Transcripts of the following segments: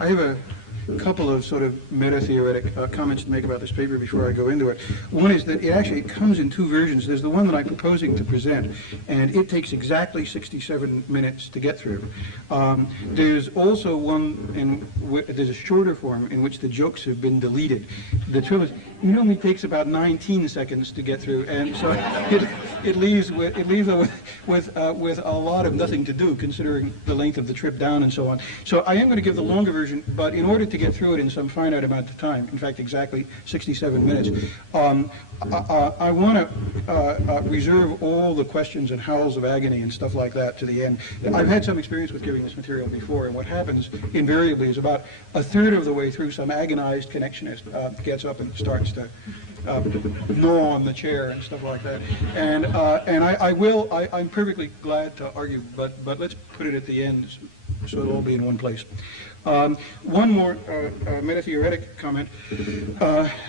I have a couple of sort of meta-theoretic comments to make about this paper before I go into it. One is that it comes in two versions. There's the one that I'm proposing to present, and it takes exactly 67 minutes to get through. There's also one there's a shorter form in which the jokes have been deleted. The trouble is, it only takes about 19 seconds to get through, and so it leaves with a lot of nothing to do, considering the length of the trip down and so on. So I am going to give the longer version, but in order to get through it in some finite amount of time, in fact exactly 67 minutes, I want to reserve all the questions and howls of agony and stuff like that to the end. I've had some experience with giving this material before, and what happens invariably is about a third of the way through, some agonized connectionist gets up and starts to gnaw on the chair and stuff like that. And I'm perfectly glad to argue, but let's put it at the end so it'll all be in one place. One more meta-theoretic comment.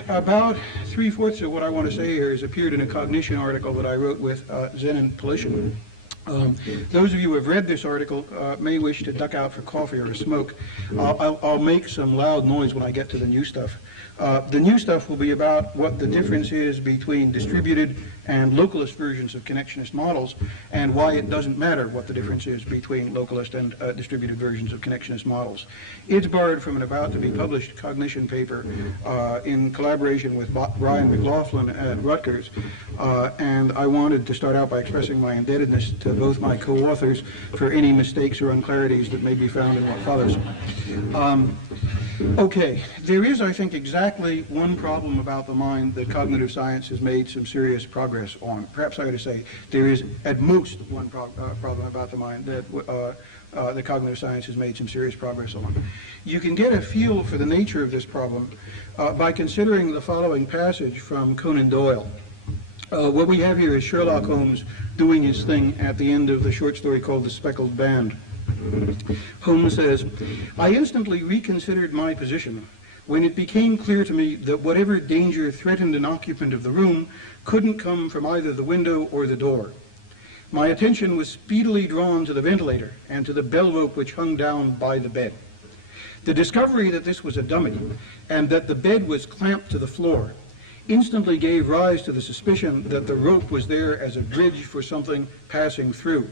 About 3/4 of what I want to say here has appeared in a cognition article that I wrote with Zen and Polishin. Those of you who have read this article may wish to duck out for coffee or a smoke. I'll make some loud noise when I get to the new stuff. The new stuff will be about what the difference is between distributed and localist versions of connectionist models, and why it doesn't matter what the difference is between localist and distributed versions of connectionist models. It's borrowed from an about-to-be-published cognition paper in collaboration with Brian McLaughlin at Rutgers, and I wanted to start out by expressing my indebtedness to both my co-authors for any mistakes or unclarities that may be found in what follows. Okay, there is, I think, exactly one problem about the mind that cognitive science has made some serious progress on. Perhaps I ought to say there is at most one problem about the mind that the cognitive science has made some serious progress on. You can get a feel for the nature of this problem by considering the following passage from Conan Doyle. What we have here is Sherlock Holmes doing his thing at the end of the short story called The Speckled Band. Holmes says, "I instantly reconsidered my position when it became clear to me that whatever danger threatened an occupant of the room couldn't come from either the window or the door. My attention was speedily drawn to the ventilator and to the bell rope which hung down by the bed. The discovery that this was a dummy and that the bed was clamped to the floor instantly gave rise to the suspicion that the rope was there as a bridge for something passing through,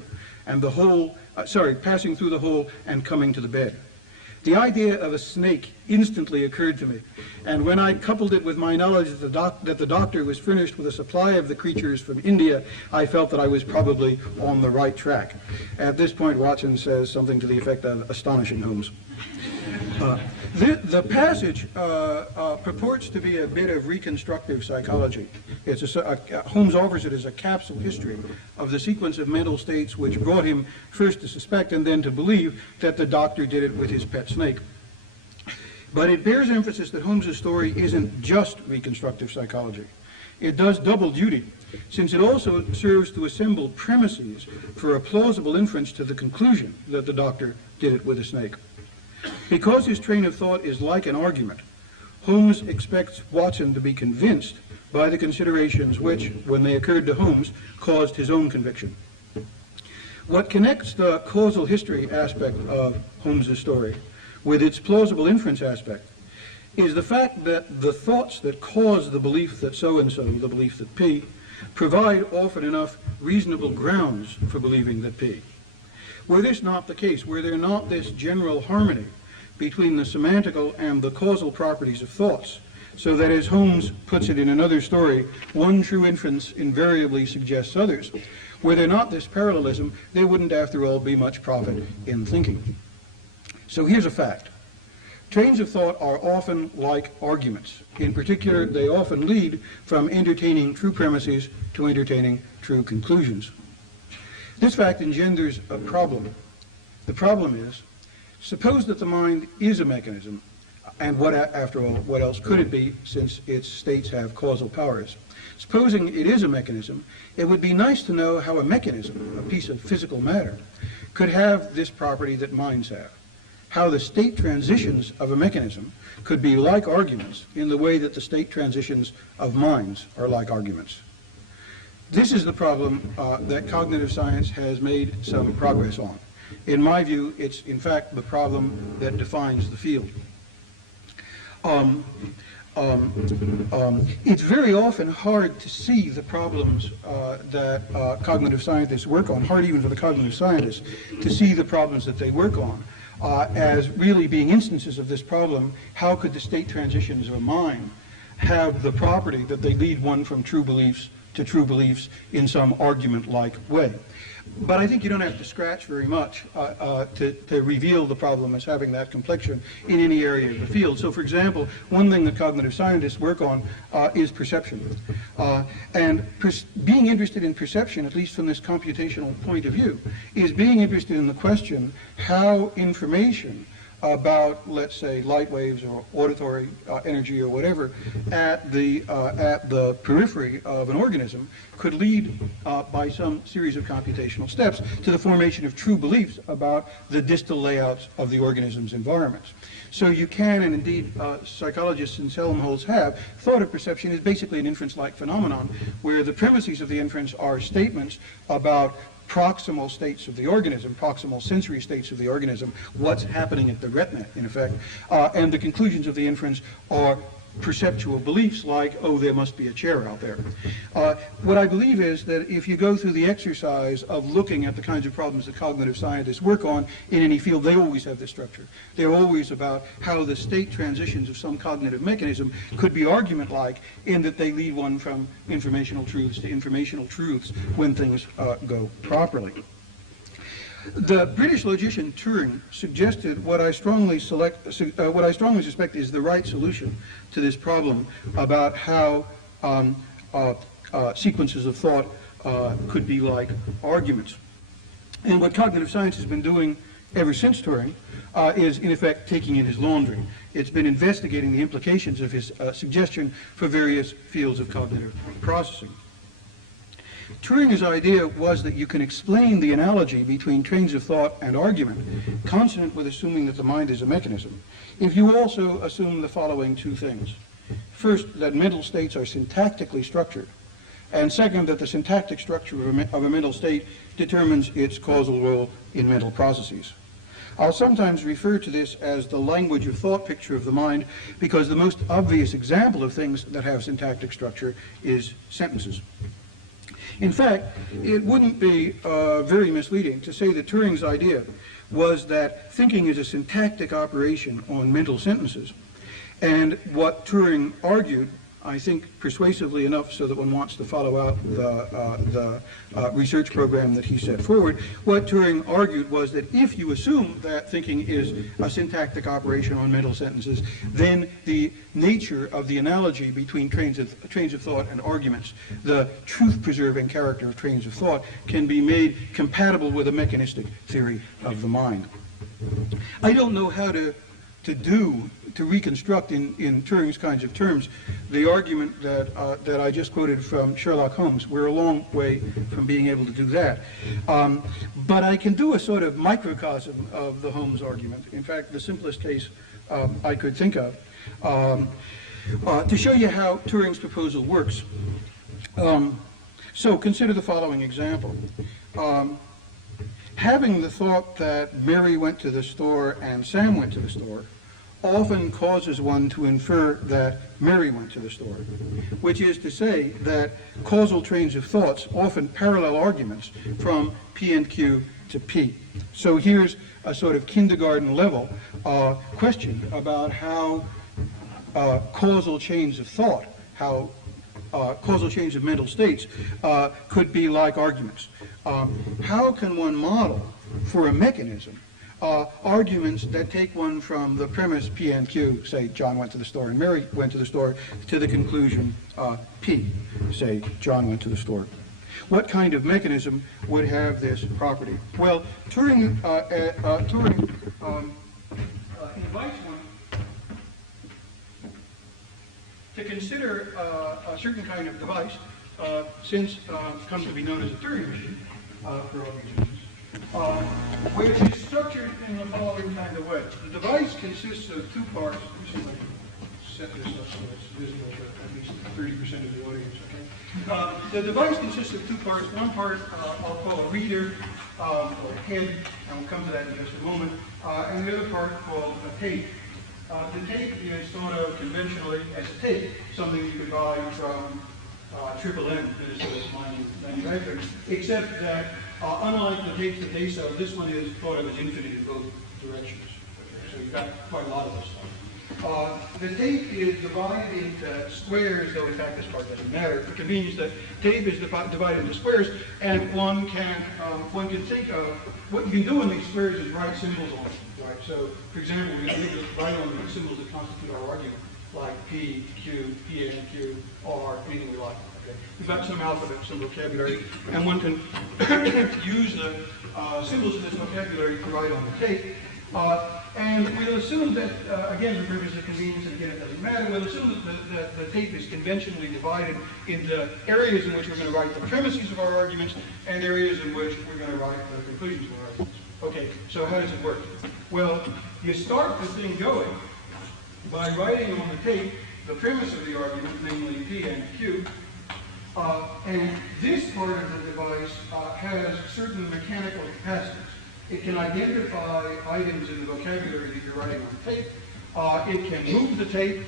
and passing through the hole and coming to the bed. The idea of a snake instantly occurred to me, and when I coupled it with my knowledge that the doctor was furnished with a supply of the creatures from India, I felt that I was probably on the right track." At this point, Watson says something to the effect of astonishing, Holmes. The passage purports to be a bit of reconstructive psychology. Holmes offers it as a capsule history of the sequence of mental states which brought him first to suspect and then to believe that the doctor did it with his pet snake. But it bears emphasis that Holmes's story isn't just reconstructive psychology. It does double duty, since it also serves to assemble premises for a plausible inference to the conclusion that the doctor did it with a snake. Because his train of thought is like an argument, Holmes expects Watson to be convinced by the considerations which, when they occurred to Holmes, caused his own conviction. What connects the causal history aspect of Holmes's story with its plausible inference aspect is the fact that the thoughts that cause the belief that so-and-so, the belief that P, provide often enough reasonable grounds for believing that P. Were this not the case, were there not this general harmony between the semantical and the causal properties of thoughts, so that, as Holmes puts it in another story, one true inference invariably suggests others, were there not this parallelism, there wouldn't, after all, be much profit in thinking. So here's a fact. Trains of thought are often like arguments. In particular, they often lead from entertaining true premises to entertaining true conclusions. This fact engenders a problem. The problem is, suppose that the mind is a mechanism, and after all, what else could it be, since its states have causal powers? Supposing it is a mechanism, it would be nice to know how a mechanism, a piece of physical matter, could have this property that minds have. How the state transitions of a mechanism could be like arguments in the way that the state transitions of minds are like arguments. This is the problem that cognitive science has made some progress on. In my view, it's in fact the problem that defines the field. It's very often hard to see the problems that cognitive scientists work on, hard even for the cognitive scientists to see the problems that they work on as really being instances of this problem. How could the state transitions of a mind have the property that they lead one from true beliefs to true beliefs in some argument-like way? But I think you don't have to scratch very much to reveal the problem as having that complexion in any area of the field. So, for example, one thing that cognitive scientists work on is perception. Being interested in perception, at least from this computational point of view, is being interested in the question how information about, let's say, light waves or auditory energy or whatever at the periphery of an organism could lead by some series of computational steps to the formation of true beliefs about the distal layouts of the organism's environments. So you can, and indeed psychologists in Helmholtz have, thought of perception as basically an inference-like phenomenon where the premises of the inference are statements about proximal states of the organism, proximal sensory states of the organism, what's happening at the retina, in effect, and the conclusions of the inference are perceptual beliefs like, oh, there must be a chair out there. What I believe is that if you go through the exercise of looking at the kinds of problems that cognitive scientists work on in any field, they always have this structure. They're always about how the state transitions of some cognitive mechanism could be argument-like in that they lead one from informational truths to informational truths when things go properly. The British logician Turing suggested what I strongly suspect is the right solution to this problem about how sequences of thought could be like arguments. And what cognitive science has been doing ever since Turing is, in effect, taking in his laundry. It's been investigating the implications of his suggestion for various fields of cognitive processing. Turing's idea was that you can explain the analogy between trains of thought and argument, consonant with assuming that the mind is a mechanism, if you also assume the following two things. First, that mental states are syntactically structured, and second, that the syntactic structure of a mental state determines its causal role in mental processes. I'll sometimes refer to this as the language of thought picture of the mind because the most obvious example of things that have syntactic structure is sentences. In fact, it wouldn't be very misleading to say that Turing's idea was that thinking is a syntactic operation on mental sentences. And what Turing argued, I think persuasively enough so that one wants to follow out the research program that he set forward, what Turing argued was that if you assume that thinking is a syntactic operation on mental sentences, then the nature of the analogy between trains of thought and arguments, the truth-preserving character of trains of thought, can be made compatible with a mechanistic theory of the mind. I don't know how to reconstruct in Turing's kinds of terms the argument that I just quoted from Sherlock Holmes. We're a long way from being able to do that. But I can do a sort of microcosm of the Holmes argument. In fact, the simplest case I could think of to show you how Turing's proposal works. So consider the following example. Having the thought that Mary went to the store and Sam went to the store often causes one to infer that Mary went to the store, which is to say that causal trains of thoughts often parallel arguments from P and Q to P. So here's a sort of kindergarten level question about how causal chains of thought, how causal chains of mental states could be like arguments. How can one model for a mechanism arguments that take one from the premise P and Q, say John went to the store and Mary went to the store, to the conclusion P, say John went to the store? What kind of mechanism would have this property? Well, Turing invites one to consider a certain kind of device, since come to be known as a Turing machine, for obvious reasons, which is structured in the following kind of way. The device consists of two parts. Let me see if I can set this up so it's visible to at least 30% of the audience. Okay. The device consists of two parts. One part I'll call a reader or a head, and we'll come to that in just a moment, and the other part called a tape. The tape is thought of conventionally as a tape, something you could buy from Triple M, that is the manufacturer, except that unlike the tapes that they sell, this one is thought of as infinite in both directions. Okay, so you've got quite a lot of this stuff. The tape is divided into squares, though in fact this part doesn't matter. For convenience, the tape is divided into squares, and one can think of what you can do in these squares is write symbols on them. Right? So, for example, we can write on the symbols that constitute our argument, like P, Q, P, N, Q, R, anything we like. Okay? We've got some alphabet, some vocabulary, and one can use the symbols in this vocabulary to write on the tape. And we'll assume that, again, for purposes of convenience, and again, it doesn't matter, we'll assume that the tape is conventionally divided into areas in which we're going to write the premises of our arguments and areas in which we're going to write the conclusions of our arguments. Okay, so how does it work? Well, you start the thing going by writing on the tape the premise of the argument, namely P and Q, and this part of the device has certain mechanical capacities. It can identify items in the vocabulary that you're writing on the tape. It can move the tape.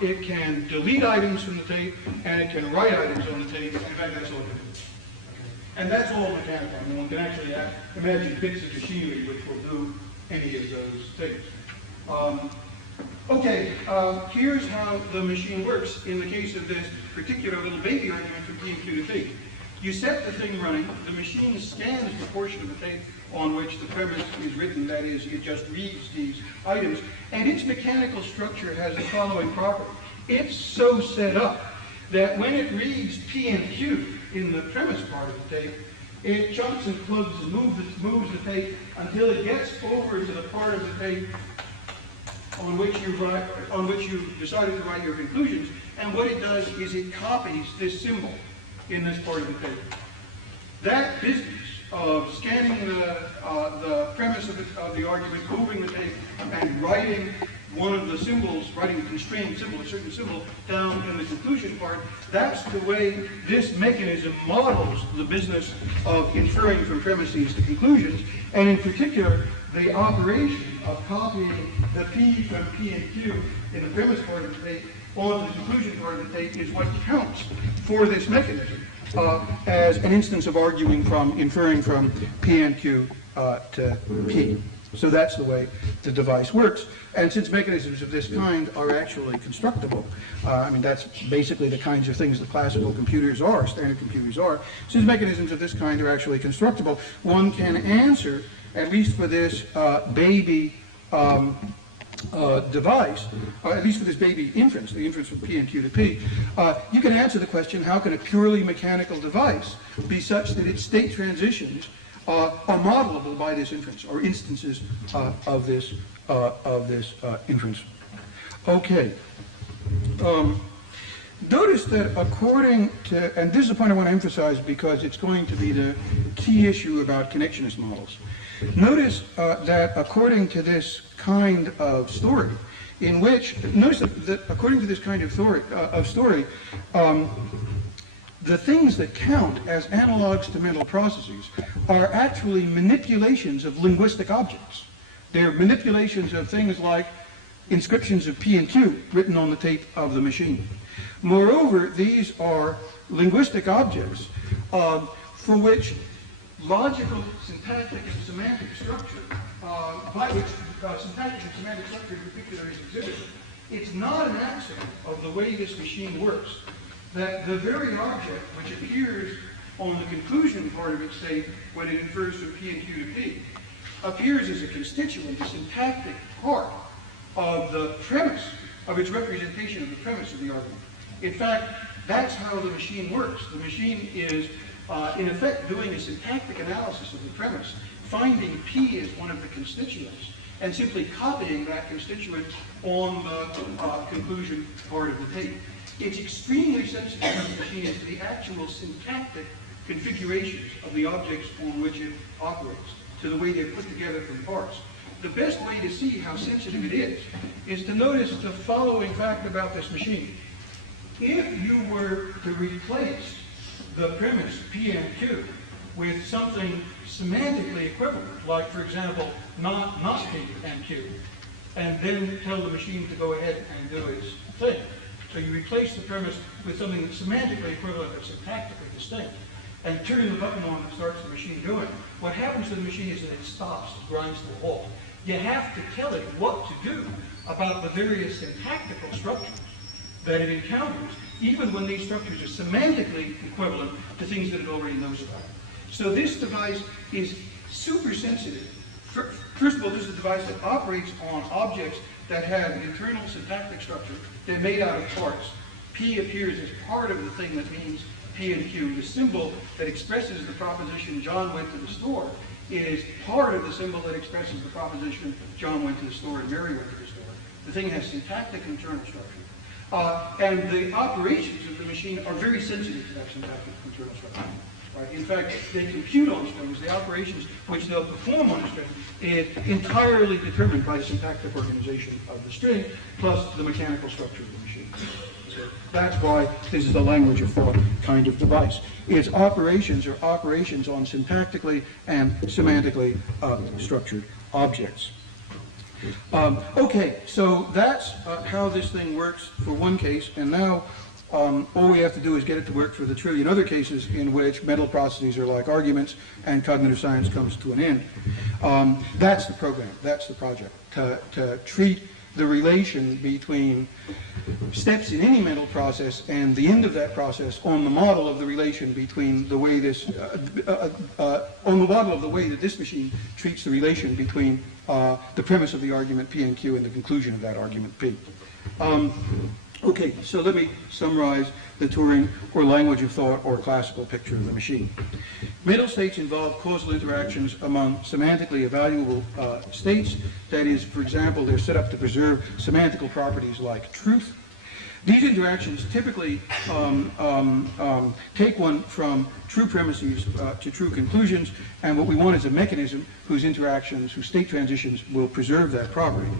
It can delete items from the tape, and it can write items on the tape. In fact, that's all it can do. Okay. And that's all mechanical. I mean, one can actually imagine bits of machinery which will do any of those things. Here's how the machine works in the case of this particular little baby argument from P and Q to P. You set the thing running, the machine scans the portion of the tape on which the premise is written, that is, it just reads these items, and its mechanical structure has the following property. It's so set up that when it reads P and Q in the premise part of the tape, it chunks and plugs and moves the tape until it gets over to the part of the tape on which you decided to write your conclusions, and what it does is it copies this symbol in this part of the tape. That business of scanning the premise of the argument, moving the tape, and writing one of the symbols, writing a constrained symbol, a certain symbol, down in the conclusion part, that's the way this mechanism models the business of inferring from premises to conclusions, and in particular, the operation of copying the P from P and Q in the premise part of the tape on the conclusion part of the tape is what counts for this mechanism as an instance of inferring from P and Q to P. So that's the way the device works. And since mechanisms of this kind are actually constructible, I mean, that's basically the kinds of things that classical computers are, standard computers are. Since mechanisms of this kind are actually constructible, one can answer, at least for this baby device, at least for this baby inference, the inference from P and Q to P, you can answer the question, how can a purely mechanical device be such that its state transitions are modelable by this inference, or instances of this inference. Okay. Notice that according to, and this is a point I want to emphasize because it's going to be the key issue about connectionist models. Notice that according to this kind of story, in which, notice that according to this kind of story, the things that count as analogs to mental processes are actually manipulations of linguistic objects. They're manipulations of things like inscriptions of P and Q written on the tape of the machine. Moreover, these are linguistic objects for which logical, syntactic, and semantic structure, by which syntactic and semantic structure in particular is exhibited. It's not an accident of the way this machine works that the very object which appears on the conclusion part of its tape when it infers from P and Q to P appears as a constituent, a syntactic part of the premise, of its representation of the premise of the argument. In fact, that's how the machine works. The machine is, in effect, doing a syntactic analysis of the premise, finding P as one of the constituents, and simply copying that constituent on the conclusion part of the tape. It's extremely sensitive to the machine to the actual syntactic configurations of the objects on which it operates, to the way they're put together from parts. the best way to see how sensitive it is to notice the following fact about this machine. If you were to replace the premise P and Q with something semantically equivalent, like, for example, not P and Q, and then tell the machine to go ahead and do its thing. So you replace the premise with something that's semantically equivalent but syntactically distinct, and turn the button on that starts the machine doing. What happens to the machine is that it stops, it grinds to a halt. You have to tell it what to do about the various syntactical structures that it encounters, even when these structures are semantically equivalent to things that it already knows about. So this device is super sensitive. First of all, this is a device that operates on objects that have an internal syntactic structure. They're made out of parts. P appears as part of the thing that means P and Q. The symbol that expresses the proposition John went to the store is part of the symbol that expresses the proposition John went to the store and Mary went to the store. The thing has syntactic internal structure. And the operations of the machine are very sensitive to that syntactic internal structure. Right? In fact, they compute on strings. The operations which they'll perform on a string is entirely determined by the syntactic organization of the string plus the mechanical structure of the machine. So that's why this is a language of thought kind of device. Its operations are operations on syntactically and semantically structured objects. Okay, so that's how this thing works for one case, and now all we have to do is get it to work for the trillion other cases in which mental processes are like arguments and cognitive science comes to an end. That's the program, that's the project, to treat the relation between steps in any mental process and the end of that process on the model of the relation between the way this, on the model of the way that this machine treats the relation between the premise of the argument P and Q and the conclusion of that argument P. Okay, so let me summarize the Turing or language of thought or classical picture of the machine. Mental states involve causal interactions among semantically evaluable states. That is, for example, they're set up to preserve semantical properties like truth. These interactions typically take one from true premises to true conclusions, and what we want is a mechanism whose interactions, whose state transitions will preserve that property.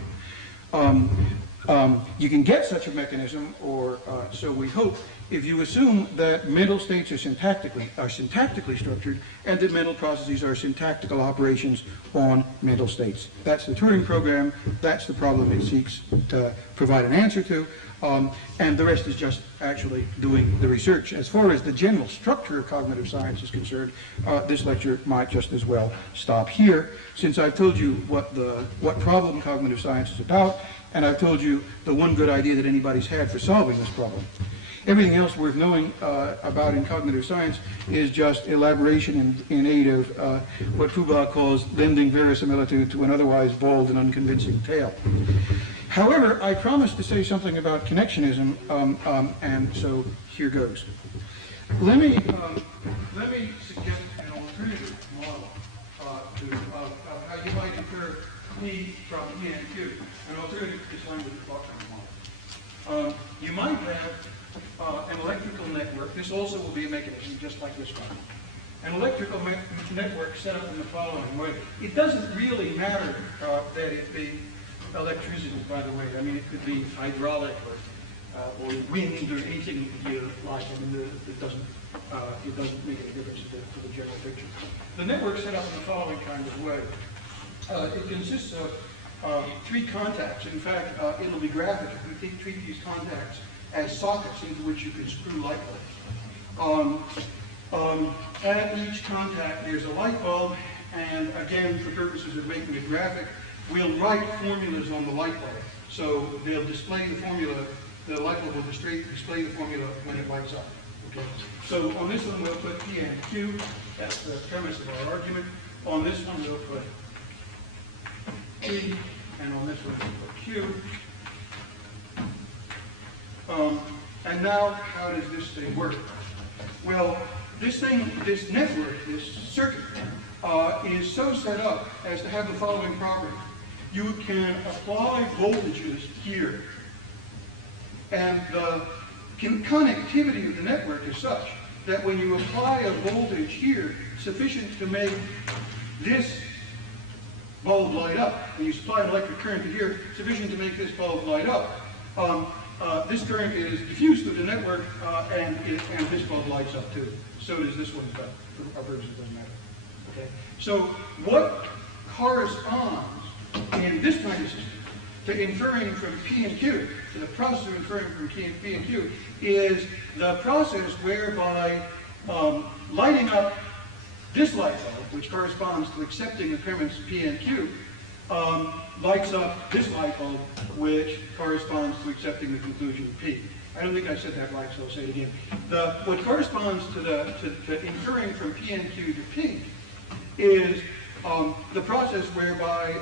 You can get such a mechanism, or so we hope, if you assume that mental states are syntactically structured, and that mental processes are syntactical operations on mental states. That's the Turing program. That's the problem it seeks to provide an answer to. And the rest is just actually doing the research. As far as the general structure of cognitive science is concerned, this lecture might just as well stop here, since I've told you what problem cognitive science is about, and I've told you the one good idea that anybody's had for solving this problem. Everything else worth knowing about in cognitive science is just elaboration in aid of what Fodor calls lending verisimilitude to an otherwise bald and unconvincing tale. However, I promised to say something about connectionism, and so here goes. Let me suggest an alternative model of how you might infer P from P and Q, an alternative to this language of thought model. You might have an electrical network. This also will be a mechanism just like this one. An electrical network set up in the following way. It doesn't really matter that it be electricity, by the way. I mean, it could be hydraulic or wind or anything you like. I mean, it doesn't make any difference to the general picture. The network set up in the following kind of way. It consists of three contacts. In fact, it'll be graphic. You can treat these contacts as sockets into which you can screw light bulbs. At each contact, there's a light bulb, and again, for purposes of making it graphic, we'll write formulas on the light bulb. So they'll display the formula, the light bulb will display the formula when it lights up. Okay? So on this one, we'll put P and Q. That's the premise of our argument. On this one, we'll put P, and on this one, we'll put Q. And now, how does this thing work? Well, this network, this circuit, is so set up as to have the following property. You can apply voltages here, and the connectivity of the network is such that when you apply a voltage here sufficient to make this bulb light up, and you supply an electric current to here sufficient to make this bulb light up. This current is diffused through the network, and this bulb lights up too. So does this one, but for our purposes it doesn't matter. Okay? So what corresponds in this kind of system to inferring from P and Q, to the process of inferring from P and Q, is the process whereby lighting up this light bulb, which corresponds to accepting the premise P and Q, lights up this light bulb, which corresponds to accepting the conclusion of P. I don't think I said that right, so I'll say it again. What corresponds to inferring from P and Q to P is the process whereby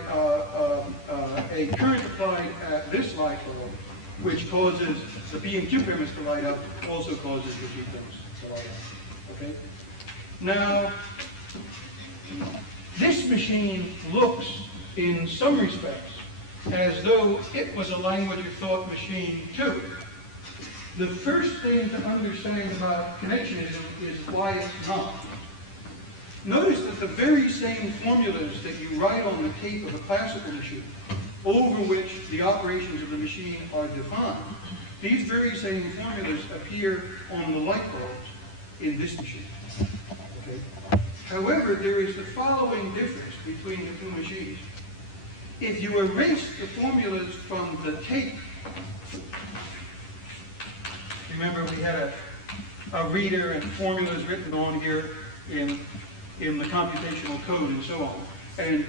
a current applied at this light bulb, which causes the P and Q premise to light up, also causes the P premise to light up. Okay? Now, this machine looks, in some respects, as though it was a language of thought machine too. The first thing to understand about connectionism is why it's not. Notice that the very same formulas that you write on the tape of a classical machine, over which the operations of the machine are defined, these very same formulas appear on the light bulbs in this machine. Okay? However, there is the following difference between the two machines. If you erase the formulas from the tape, remember we had a reader and formulas written on here in the computational code and so on. And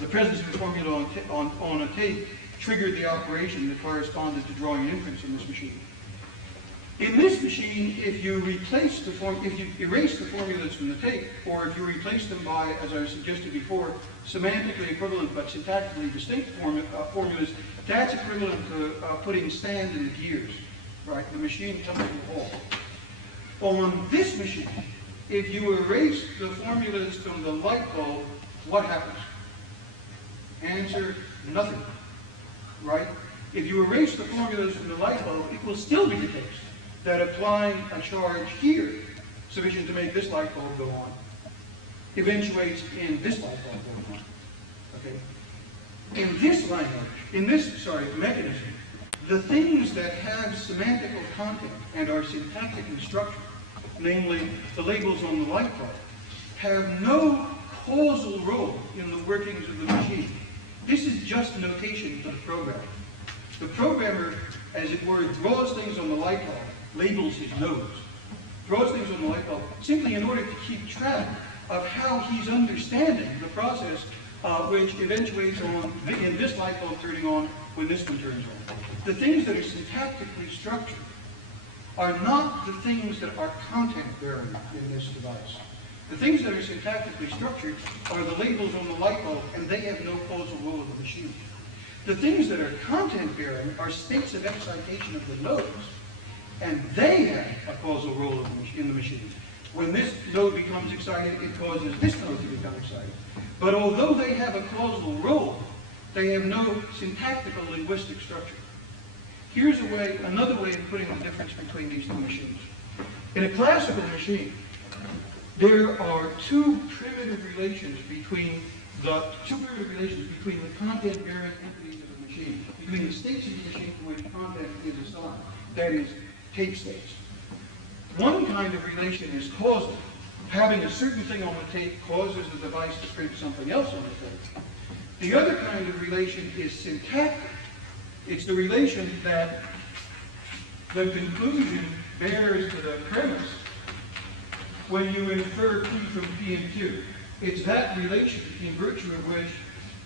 the presence of the formula on a tape triggered the operation that corresponded to drawing an inference from this machine. In this machine, if you erase the formulas from the tape, or if you replace them by, as I suggested before, semantically equivalent but syntactically distinct formulas, that's equivalent to putting sand in the gears, right? The machine comes to a halt. On this machine, if you erase the formulas from the light bulb, what happens? Answer, nothing, right? If you erase the formulas from the light bulb, it will still be the case that applying a charge here, sufficient to make this light bulb go on, eventuates in this light bulb going on. Okay? In this mechanism, the things that have semantical content and are syntactically structured, namely the labels on the light bulb, have no causal role in the workings of the machine. This is just notation for the programmer. The programmer, as it were, draws things on the light bulb, labels his nodes, draws things on the light bulb, simply in order to keep track of how he's understanding the process which eventuates on in this light bulb turning on when this one turns on. The things that are syntactically structured are not the things that are content-bearing in this device. The things that are syntactically structured are the labels on the light bulb, and they have no causal role in the machine. The things that are content-bearing are states of excitation of the nodes, and they have a causal role in the machine. When this node becomes excited, it causes this node to become excited. But although they have a causal role, they have no syntactical linguistic structure. Here's another way of putting the difference between these two machines. In a classical machine, there are two primitive relations between the content-bearing entities of the machine, between the states of the machine to which content is assigned, that is, tape states. One kind of relation is causal. Having a certain thing on the tape causes the device to print something else on the tape. The other kind of relation is syntactic. It's the relation that the conclusion bears to the premise when you infer P from P and Q. It's that relation in virtue of which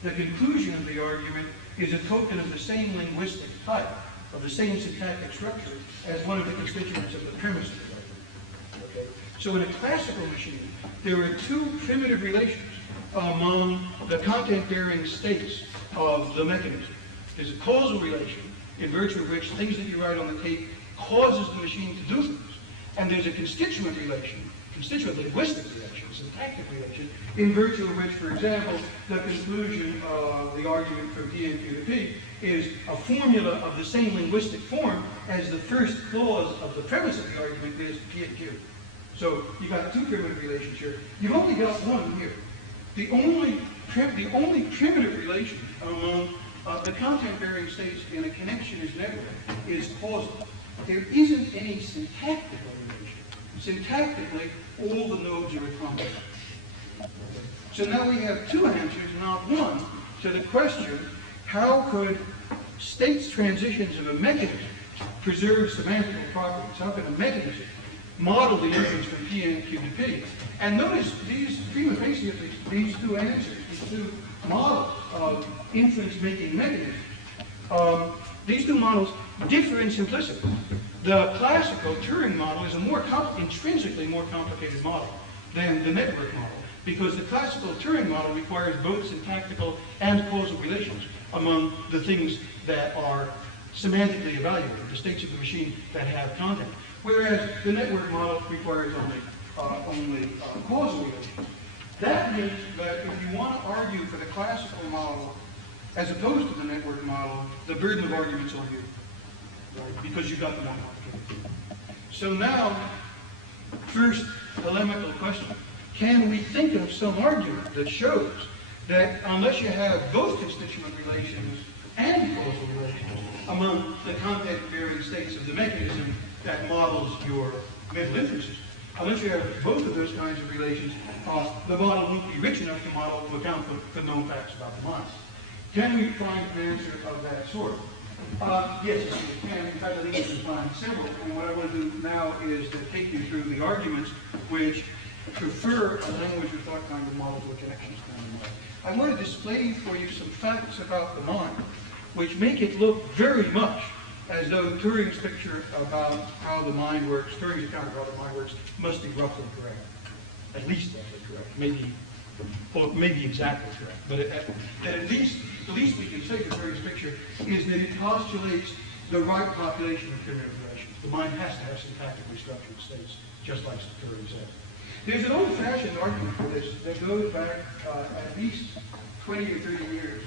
the conclusion of the argument is a token of the same linguistic type, of the same syntactic structure as one of the constituents of the premise of the argument. Okay? So in a classical machine, there are two primitive relations among the content-bearing states of the mechanism. There's a causal relation in virtue of which things that you write on the tape causes the machine to do things. And there's a constituent relation, constituent linguistic relation, syntactic relation, in virtue of which, for example, the conclusion of the argument from P and Q to P is a formula of the same linguistic form as the first clause of the premise of the argument is P and Q. So you've got two primitive relations here. You've only got one here. The only the only primitive relation among the content-varying states in a connectionist network is causal. There isn't any syntactical relation. Syntactically, all the nodes are atomic. So now we have two answers, not one, to the question, how could states transitions of a mechanism preserve semantical properties? How can a mechanism model the inference from P and Q to P? And notice these, prima facie at least, these two answers, these two models of inference-making mechanisms, these two models differ in simplicity. The classical Turing model is a more intrinsically more complicated model than the network model, because the classical Turing model requires both syntactical and causal relations among the things that are semantically evaluated, the states of the machine that have content, whereas the network model requires only causal relations. That means that if you want to argue for the classical model as opposed to the network model, the burden of argument's on you, right? Because you've got the more complicated. So now, first polemical question. Can we think of some argument that shows that unless you have both constituent relations and causal relations among the content-varying states of the mechanism that models your mental inferences, unless you have both of those kinds of relations, the model won't be rich enough to account for known facts about the mind. Can we find an answer of that sort? Yes, we can. In fact, I think we can find several. And what I want to do now is to take you through the arguments which prefer a language or thought kind of model to a connections kind of model. I want to display for you some facts about the mind which make it look very much as though Turing's picture about how the mind works, Turing's account of how the mind works, must be roughly correct. At least roughly correct. Maybe exactly correct. But at least, the least we can say of Turing's picture is that it postulates the right population of primitive relations. The mind has to have syntactically structured states, just like Turing said. There's an old-fashioned argument for this that goes back at least 20 or 30 years.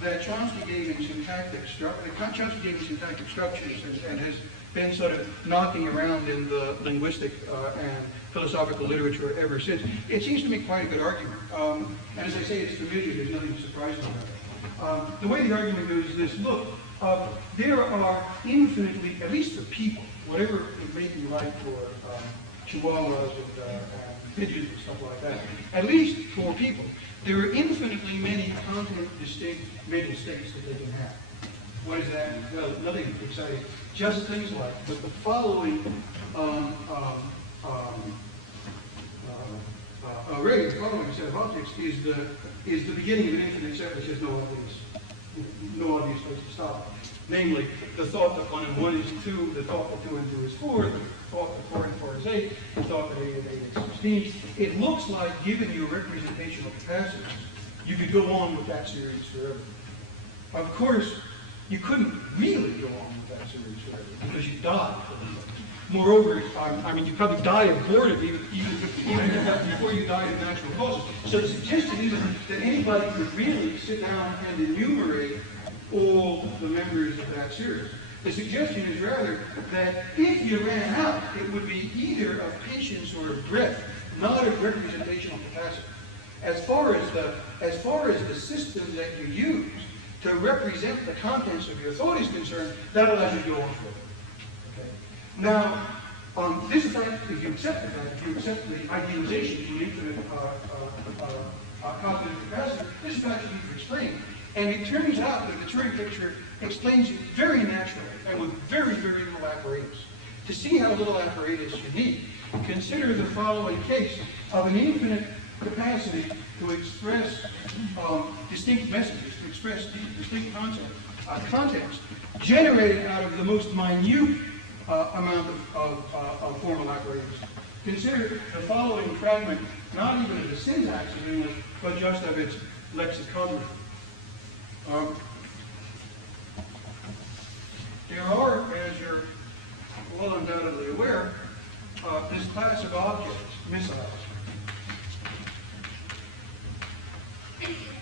That Chomsky gave in syntactic structures and has been sort of knocking around in the linguistic and philosophical literature ever since. It seems to me quite a good argument. And as I say, it's familiar. There's nothing surprising about it. The way the argument goes is this. Look, there are infinitely, at least for people, whatever it may be like for chihuahuas and pigeons and stuff like that, at least for people, there are infinitely many content-distinct mental states that they can have. What does that mean? Well, nothing exciting. Just things like the following array, the following set of objects is the beginning of an infinite set which has no obvious place to stop. Namely, the thought that 1 and 1 is 2, the thought that 2 and 2 is 4, the thought that 4 and 4 is 8, the thought that 8 and 8 is 16. It looks like, given your representational capacity, you could go on with that series forever. Of course, you couldn't really go on with that series forever because you die. Moreover, I mean, you probably die of boredom even before you die of natural causes. So the suggestion isn't that anybody could really sit down and enumerate all the members of that series. The suggestion is rather that if you ran out, it would be either of patience or of breadth, not of representational capacity. As far as the system that you use to represent the contents of your thought is concerned, that allows you to go on further. Okay? Now, on this fact, if you accept the fact, if you accept the idealization to infinite cognitive capacity, this fact should be explained. And it turns out that the Turing picture explains it very naturally and with very, very little apparatus. To see how little apparatus you need, consider the following case of an infinite capacity to express distinct messages, to express distinct contents generated out of the most minute amount of formal apparatus. Consider the following fragment, not even of the syntax of English, but just of its lexicography. There are, as you're well undoubtedly aware, this class of objects, missiles.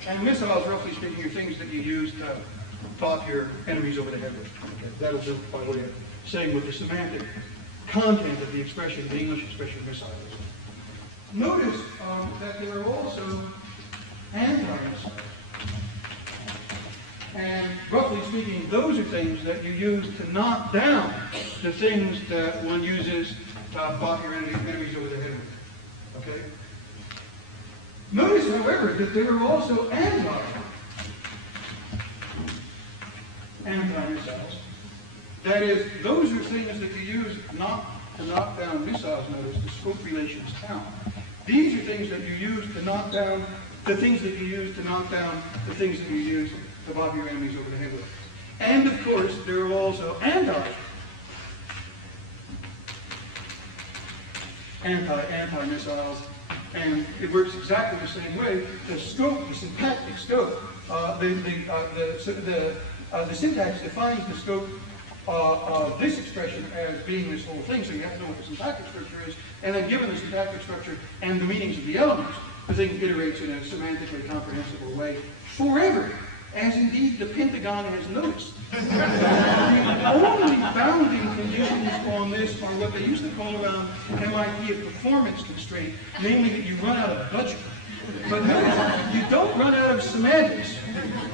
And missiles, roughly speaking, are things that you use to top your enemies over the head with. Okay, that'll do by way of saying what the semantic content of the expression, the English expression missile is. Notice that there are also anti-missile. And roughly speaking, those are things that you use to knock down the things that one uses to bop your enemies over the head with. Okay? Notice, however, that there are also anti-missiles. That is, those are things that you use not to knock down missiles, notice, the scope relations count. These are things that you use to knock down the things that you use to knock down the things that you use to bop your enemies over the head with. And of course, there are also anti-missiles, and it works exactly the same way. The scope, the syntactic scope, the syntax defines the scope of this expression as being this whole thing, so you have to know what the syntactic structure is, and then given the syntactic structure and the meanings of the elements, the thing iterates in a semantically comprehensible way forever, as indeed the Pentagon has noticed. The only bounding conditions on this are what they used to call around MIT a performance constraint, namely that you run out of budget. But notice, you don't run out of semantics.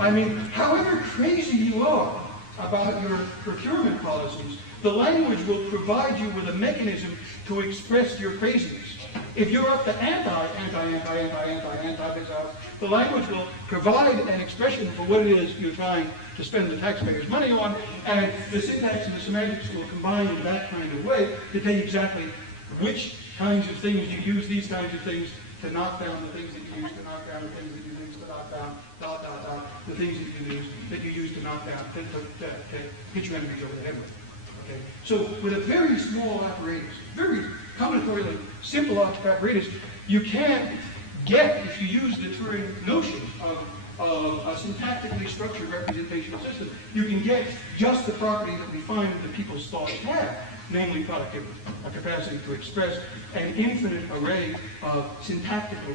I mean, however crazy you are about your procurement policies, the language will provide you with a mechanism to express your craziness. If you're up to anti-missiles, the language will provide an expression for what it is you're trying to spend the taxpayers' money on, and the syntax and the semantics will combine in that kind of way to tell you exactly which kinds of things you use, these kinds of things to knock down the things that you use to knock down the things that you use to knock down, the things that you use to knock down, to hit your enemies over the head with. Okay? So with a very small apparatus, very combinatorially simple apparatus, you can get, if you use the Turing notion of a syntactically structured representational system, you can get just the property that we find that people's thoughts have, namely productivity, a capacity to express an infinite array of semantical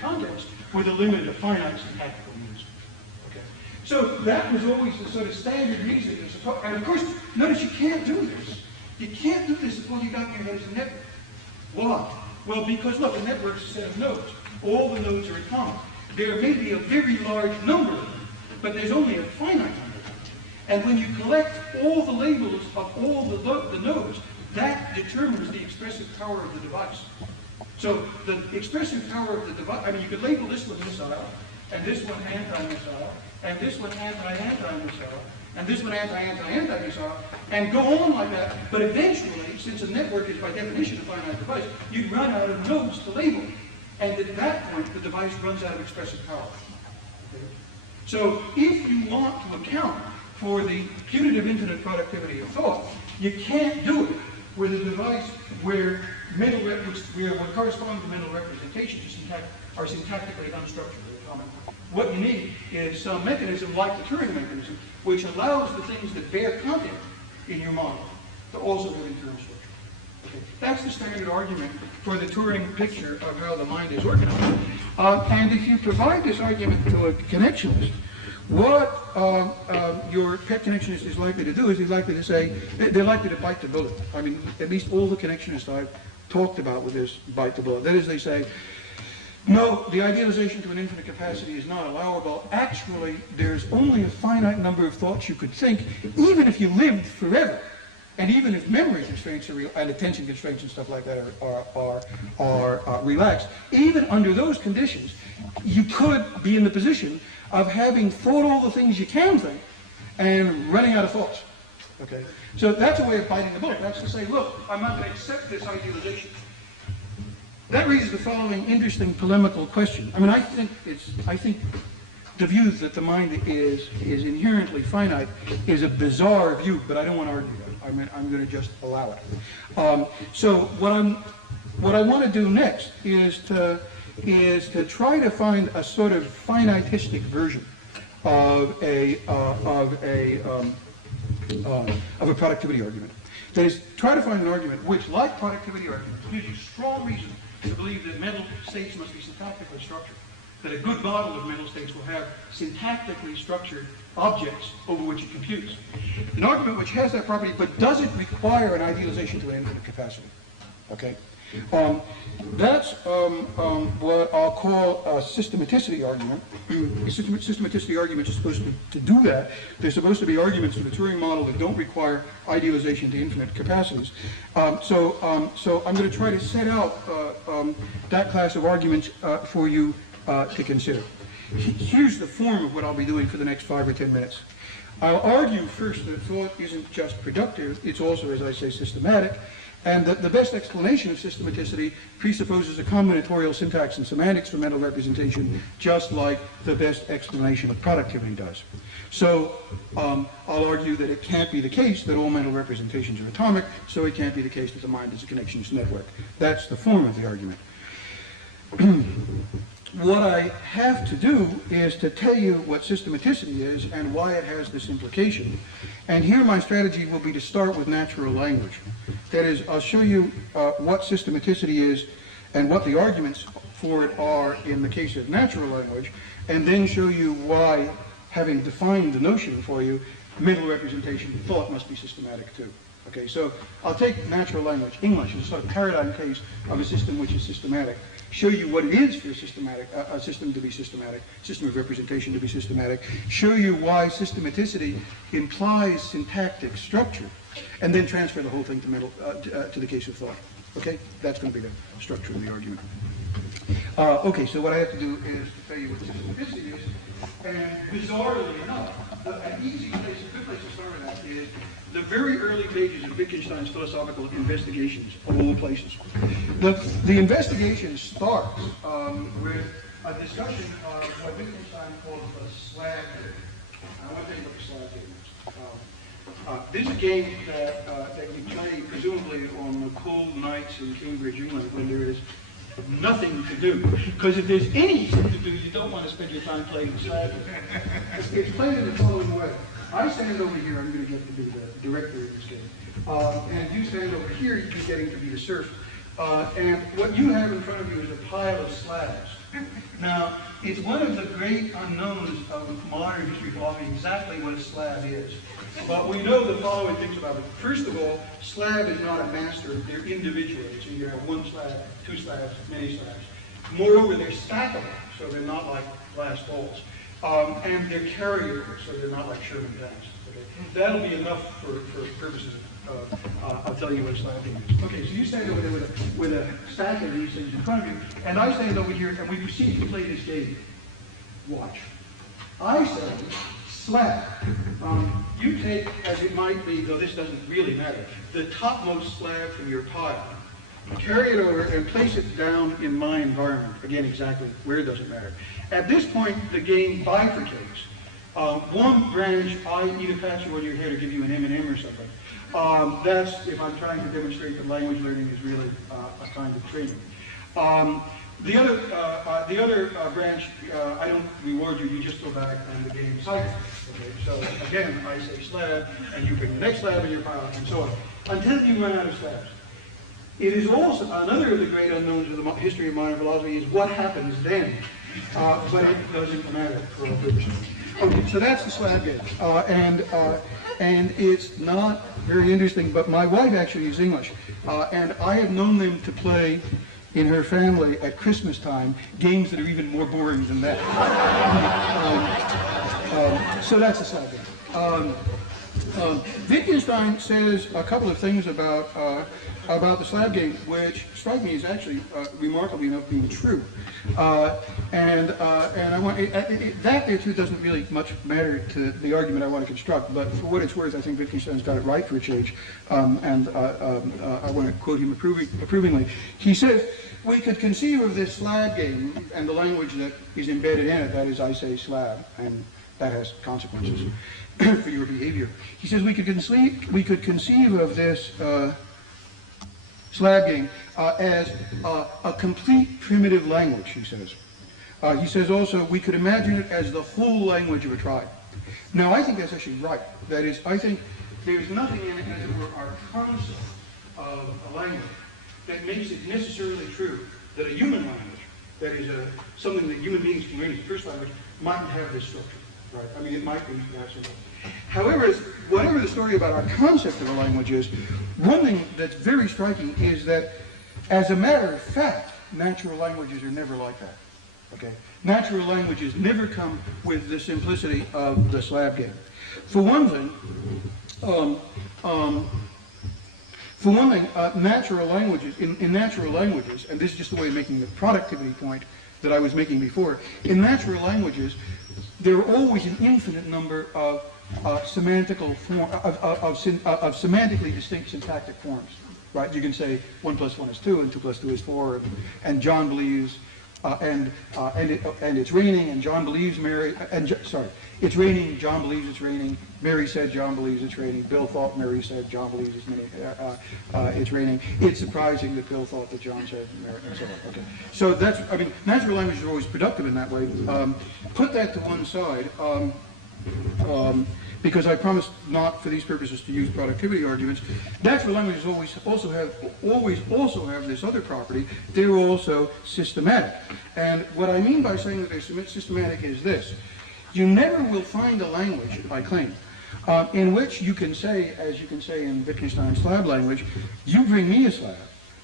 contexts with a limited of finite syntactical means. Okay. So that was always the sort of standard reason to support, and of course, notice you can't do this. You can't do this if all you got in your head is a network. Why? Well, because look, a network's a set of nodes. All the nodes are atomic. There may be a very large number of them, but there's only a finite number. And when you collect all the labels of all the nodes, that determines the expressive power of the device. So the expressive power of the device, I mean, you could label this one missile, and this one anti-missile, and this one anti-anti-missile, and this one anti-anti-anti-missile, and go on like that. But eventually, since a network is by definition a finite device, you'd run out of nodes to label. And at that point, the device runs out of expressive power. Okay? So if you want to account for the putative infinite productivity of thought, you can't do it with a device where what corresponds to mental representations are syntactically unstructured. What you need is some mechanism like the Turing mechanism, which allows the things that bear content in your model to also have internal structure. Okay. That's the standard argument for the Turing picture of how the mind is organized. And if you provide this argument to a connectionist, what your pet connectionist is likely to do is he's likely to say, they're likely to bite the bullet. I mean, at least all the connectionists I've talked about with this bite the bullet. That is, they say, no, the idealization to an infinite capacity is not allowable. Actually, there's only a finite number of thoughts you could think, even if you lived forever. And even if memory constraints are real, and attention constraints and stuff like that are relaxed, even under those conditions, you could be in the position of having thought all the things you can think and running out of thoughts. Okay? So that's a way of biting the bullet. That's to say, look, I'm not going to accept this idealization. That raises the following interesting polemical question. I mean, I think the view that the mind is inherently finite is a bizarre view, but I don't want to argue that. I mean, I'm going to just allow it. So what I want to do next is to try to find a sort of finitistic version of a productivity argument. That is, try to find an argument which, like productivity arguments, gives you strong reason to believe that mental states must be syntactically structured. That a good model of mental states will have syntactically structured objects over which it computes. An argument which has that property but doesn't require an idealization to an infinite capacity. Okay? That's what I'll call a systematicity argument. Systematicity arguments are supposed to do that. They're supposed to be arguments for the Turing model that don't require idealization to infinite capacities. So I'm going to try to set out that class of arguments for you to consider. Here's the form of what I'll be doing for the next 5 or 10 minutes. I'll argue first that thought isn't just productive, it's also, as I say, systematic, and that the best explanation of systematicity presupposes a combinatorial syntax and semantics for mental representation, just like the best explanation of productivity does. So I'll argue that it can't be the case that all mental representations are atomic, so it can't be the case that the mind is a connectionist network. That's the form of the argument. What I have to do is to tell you what systematicity is and why it has this implication. And here my strategy will be to start with natural language. That is, I'll show you what systematicity is and what the arguments for it are in the case of natural language, and then show you why, having defined the notion for you, mental representation, thought must be systematic too. Okay, so I'll take natural language, English, as a sort of paradigm case of a system which is systematic. Show you what it is for a system to be systematic, system of representation to be systematic, show you why systematicity implies syntactic structure, and then transfer the whole thing to the case of thought. Okay? That's going to be the structure of the argument. Okay, so what I have to do is to tell you what systematicity is, and bizarrely enough, an easy place, a good place to start with that is the very early pages of Wittgenstein's philosophical investigations, of all places. The investigation starts with a discussion of what Wittgenstein calls the slab game. I want to tell you what the slab game is. This is a game that you play presumably on the cold nights in Cambridge, England, when there is nothing to do. Because if there's anything to do, you don't want to spend your time playing the slab game. It's played in the following way. I stand over here, I'm going to get to be the director of this game. And you stand over here, you're getting to be the serf. And what you have in front of you is a pile of slabs. Now, it's one of the great unknowns of modern history philosophy exactly what a slab is. But we know the following things about it. First of all, slab is not a master, they're individual. So you have one slab, two slabs, many slabs. Moreover, they're stackable, so they're not like glass balls. And they're carriers, so they're not like Sherman tanks. Okay? That'll be enough for purposes of, I'll tell you what a slab is. Okay, so you stand over there with a stack of these things in front of you, and I stand over here, and we proceed to play this game. Watch. I say, slab. You take, as it might be, though this doesn't really matter, the topmost slab from your pile, carry it over and place it down in my environment. Again, exactly where doesn't matter. At this point, the game bifurcates. One branch, I eat a patch on your head or give you an M&M or something. That's if I'm trying to demonstrate that language learning is really a kind of training. The other branch, I don't reward you, you just go back and the game cycles. Okay? So again, I say slab, and you bring the next slab in your pile, and so on, until you run out of slabs. It is also, another of the great unknowns of the history of modern philosophy is what happens then, but it doesn't matter for all purposes. Okay, so that's the slab game, and it's not very interesting, but my wife actually is English, and I have known them to play in her family at Christmas time games that are even more boring than that. So that's the slab game. Wittgenstein says a couple of things about the slab game, which strike me as actually remarkably enough being true. And I want that there too doesn't really much matter to the argument I want to construct. But for what it's worth, I think Wittgenstein's got it right for a change, and I want to quote him approvingly. He says, "We could conceive of this slab game and the language that is embedded in it. That is, I say slab, and that has consequences for your behavior." He says we could conceive of this slab game as a complete primitive language, he says. He says also we could imagine it as the whole language of a tribe. Now, I think that's actually right. That is, I think there's nothing in it, as it were, our concept of a language that makes it necessarily true that a human language, that is something that human beings can learn as the first language, mightn't have this structure. Right? I mean, it might be that simple. However, whatever the story about our concept of a language is, one thing that's very striking is that As a matter of fact, natural languages are never like that. Okay? Natural languages never come with the simplicity of the slab game. For one thing, natural languages, in natural languages, and this is just the way of making the productivity point that I was making before, in natural languages, there are always an infinite number of semantically distinct syntactic forms. Right? You can say 1 + 1 is 2, and 2 + 2 is 4, and John believes, and it's raining, and John believes Mary, it's raining, John believes it's raining, Mary said John believes it's raining, Bill thought Mary said John believes it's raining, it's surprising that Bill thought that John said Mary, and so on. Okay. So that's, I mean, natural language is always productive in that way. Put that to one side. Because I promised not for these purposes to use productivity arguments. Natural languages always also have this other property. They're also systematic. And what I mean by saying that they're systematic is this. You never will find a language, I claim, in which you can say, as you can say in Wittgenstein's slab language, you bring me a slab,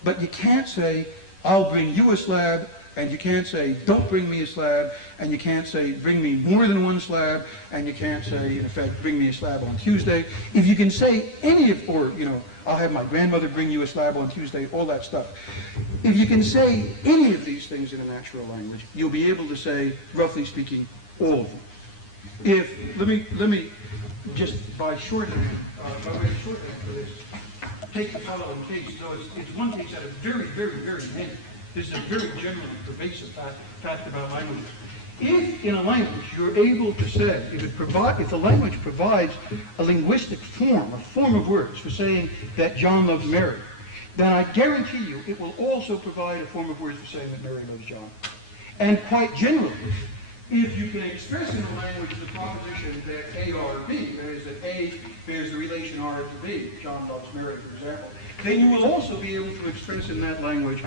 but you can't say, I'll bring you a slab, and you can't say, don't bring me a slab, and you can't say, bring me more than one slab, and you can't say, in effect, bring me a slab on Tuesday. If you can say any of, or, you know, I'll have my grandmother bring you a slab on Tuesday, all that stuff. If you can say any of these things in a natural language, you'll be able to say, roughly speaking, all of them. Let me just by shorthand, by way of shorthand for this, take the following case. So it's one case out of very, very, very many. This is a very general and pervasive fact about languages. If in a language you're able to say, if the language provides a linguistic form, a form of words for saying that John loves Mary, then I guarantee you it will also provide a form of words for saying that Mary loves John. And quite generally, if you can express in a language the proposition that A R B, that is that A bears the relation R to B, John loves Mary, for example, then you will also be able to express in that language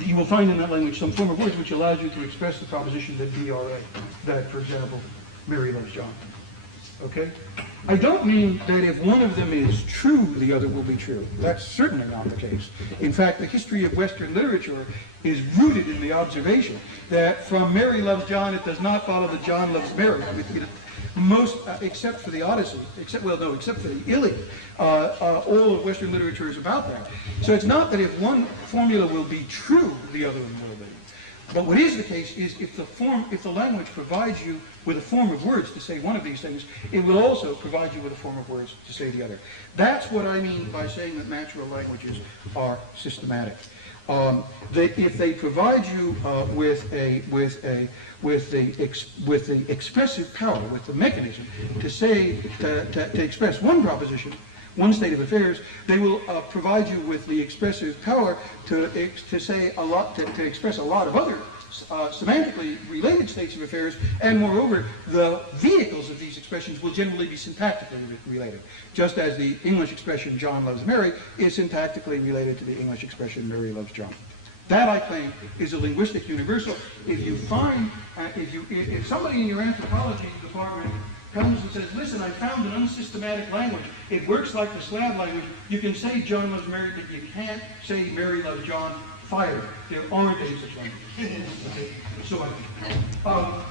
you will find in that language some form of words which allows you to express the proposition that B R A, that, for example, Mary loves John. Okay? I don't mean that if one of them is true, the other will be true. That's certainly not the case. In fact, the history of Western literature is rooted in the observation that from Mary loves John, it does not follow that John loves Mary. Except for the Odyssey, except for the Iliad, all of Western literature is about that. So it's not that if one formula will be true, the other one will be. But what is the case is if the language provides you with a form of words to say one of these things, it will also provide you with a form of words to say the other. That's what I mean by saying that natural languages are systematic. If they provide you with the expressive power, with the mechanism to say to express one proposition, one state of affairs, they will provide you with the expressive power to say a lot, to express a lot of other semantically related states of affairs, and moreover, the vehicles of these expressions will generally be syntactically related, just as the English expression John loves Mary is syntactically related to the English expression Mary loves John. That, I claim, is a linguistic universal. If you find, if somebody in your anthropology department comes and says, listen, I found an unsystematic language, it works like the slab language, you can say John loves Mary, but you can't say Mary loves John. Fire. There aren't any such languages. Okay. So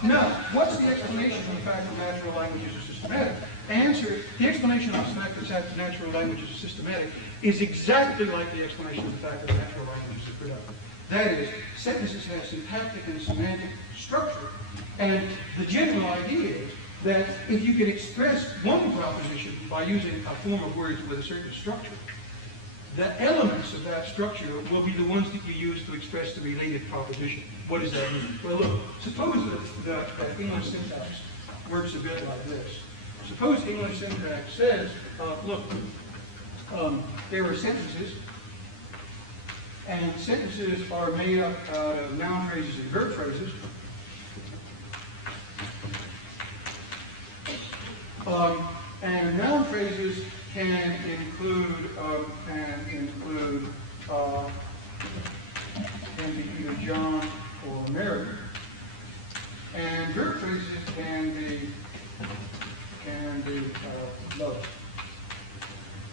now, what's the explanation for the fact that natural languages are systematic? Answer, the explanation of the fact that natural languages are systematic is exactly like the explanation of the fact that natural languages are productive. That is, sentences have syntactic and semantic structure, and the general idea is that if you can express one proposition by using a form of words with a certain structure, the elements of that structure will be the ones that you use to express the related proposition. What does that mean? Well, look, suppose that English syntax works a bit like this. Suppose English syntax says, look, there are sentences, and sentences are made up out of noun phrases and verb phrases. And noun phrases can include be either John or Mary, and verb phrases can be love.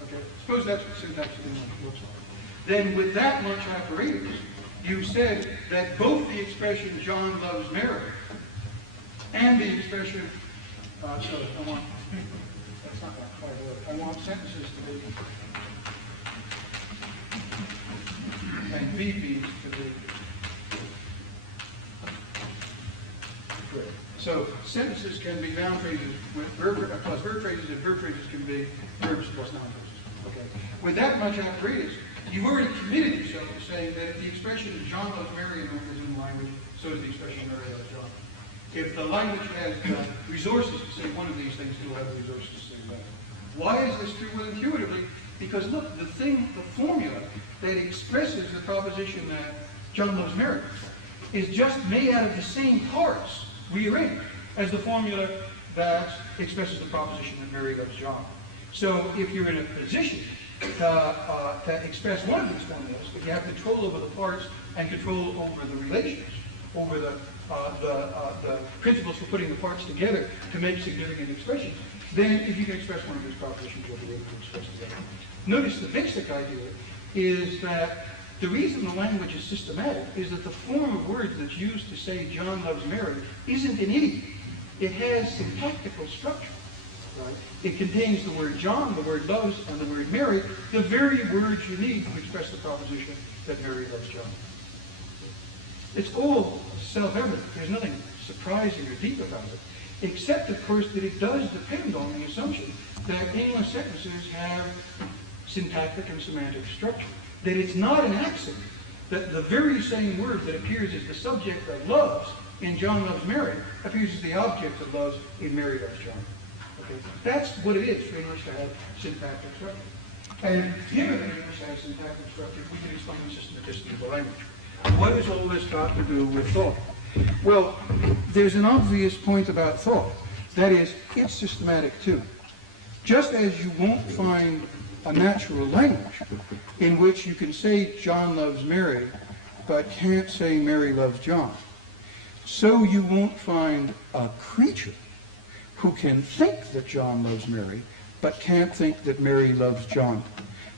Okay, suppose that's what syntax in English looks like. then with that much apparatus, you said that both the expression John loves Mary and the expression, that's not quite right. I want sentences to be, and VPs to be. So sentences can be noun phrases with plus verb phrases, and verb phrases can be verbs plus noun phrases. Okay. With that much apparatus, you've already committed yourself to saying that if the expression John loves Mary is in the language, so does the expression Mary loves John. If the language has resources to say one of these things, it will have the resources to say that. Why is this true? Well, intuitively, because look, the formula that expresses the proposition that John loves Mary is just made out of the same parts rearranged as the formula that expresses the proposition that Mary loves John. So if you're in a position to express one of these formulas, if you have control over the parts and control over the relations, over the principles for putting the parts together to make significant expressions, then if you can express one of these propositions, you'll be able to express the other. Notice the basic idea is that the reason the language is systematic is that the form of words that's used to say John loves Mary isn't an idiom. It has syntactical structure. Right? It contains the word John, the word loves, and the word Mary, the very words you need to express the proposition that Mary loves John. It's all self-evident. There's nothing surprising or deep about it, except, of course, that it does depend on the assumption that English sentences have syntactic and semantic structure. That it's not an accident that the very same word that appears as the subject of loves in John loves Mary appears as the object of loves in Mary loves John. Okay? That's what it is for English to have syntactic structure. And given that English has syntactic structure, we can explain the systematicity of the language. What has all this got to do with thought? Well, there's an obvious point about thought. That is, it's systematic too. Just as you won't find a natural language in which you can say John loves Mary, but can't say Mary loves John, so you won't find a creature who can think that John loves Mary, but can't think that Mary loves John.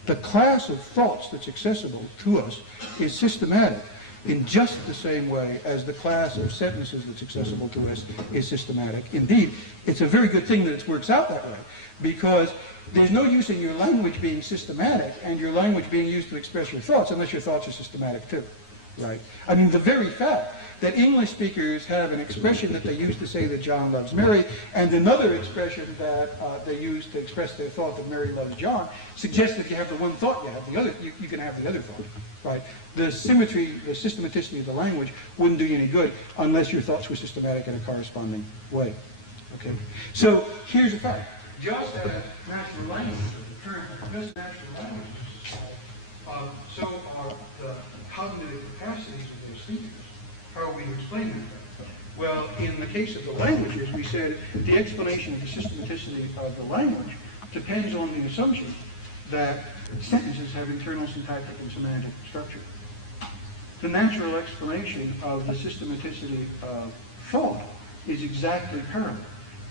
The class of thoughts that's accessible to us is systematic in just the same way as the class of sentences that's accessible to us is systematic. Indeed, it's a very good thing that it works out that way, because there's no use in your language being systematic and your language being used to express your thoughts unless your thoughts are systematic too, right? I mean, the very fact that English speakers have an expression that they use to say that John loves Mary and another expression that they use to express their thought that Mary loves John suggests that if you have the one thought, you have the other, you can have the other thought, right? The symmetry, the systematicity of the language wouldn't do you any good unless your thoughts were systematic in a corresponding way, okay? So here's a fact. Just as natural languages are determined, just natural languages, so are the cognitive capacities of their speakers. How are we to explain that? Well, in the case of the languages, we said the explanation of the systematicity of the language depends on the assumption that sentences have internal syntactic and semantic structure. The natural explanation of the systematicity of thought is exactly parallel.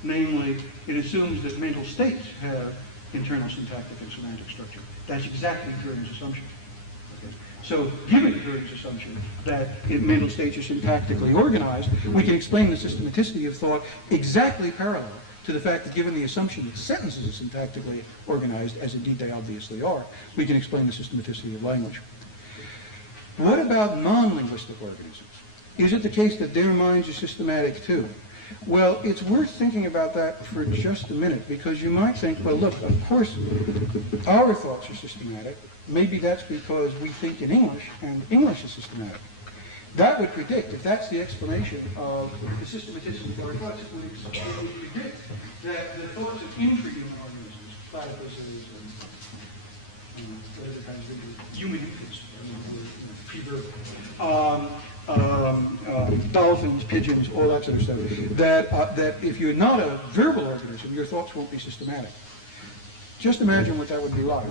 Namely, it assumes that mental states have internal syntactic and semantic structure. That's exactly Turing's assumption. Okay. So, given Turing's assumption that mental states are syntactically organized, we can explain the systematicity of thought exactly parallel to the fact that given the assumption that sentences are syntactically organized, as indeed they obviously are, we can explain the systematicity of language. What about non-linguistic organisms? Is it the case that their minds are systematic too? Well, it's worth thinking about that for just a minute, because you might think, well, look, of course, our thoughts are systematic. Maybe that's because we think in English, and English is systematic. That would predict, if that's the explanation of the systematicity of our thoughts, it would predict that the thoughts of intra-human organisms, platypuses and other kinds of human infants, dolphins, pigeons, all that sort of stuff, that if you're not a verbal organism, your thoughts won't be systematic. Just imagine what that would be like.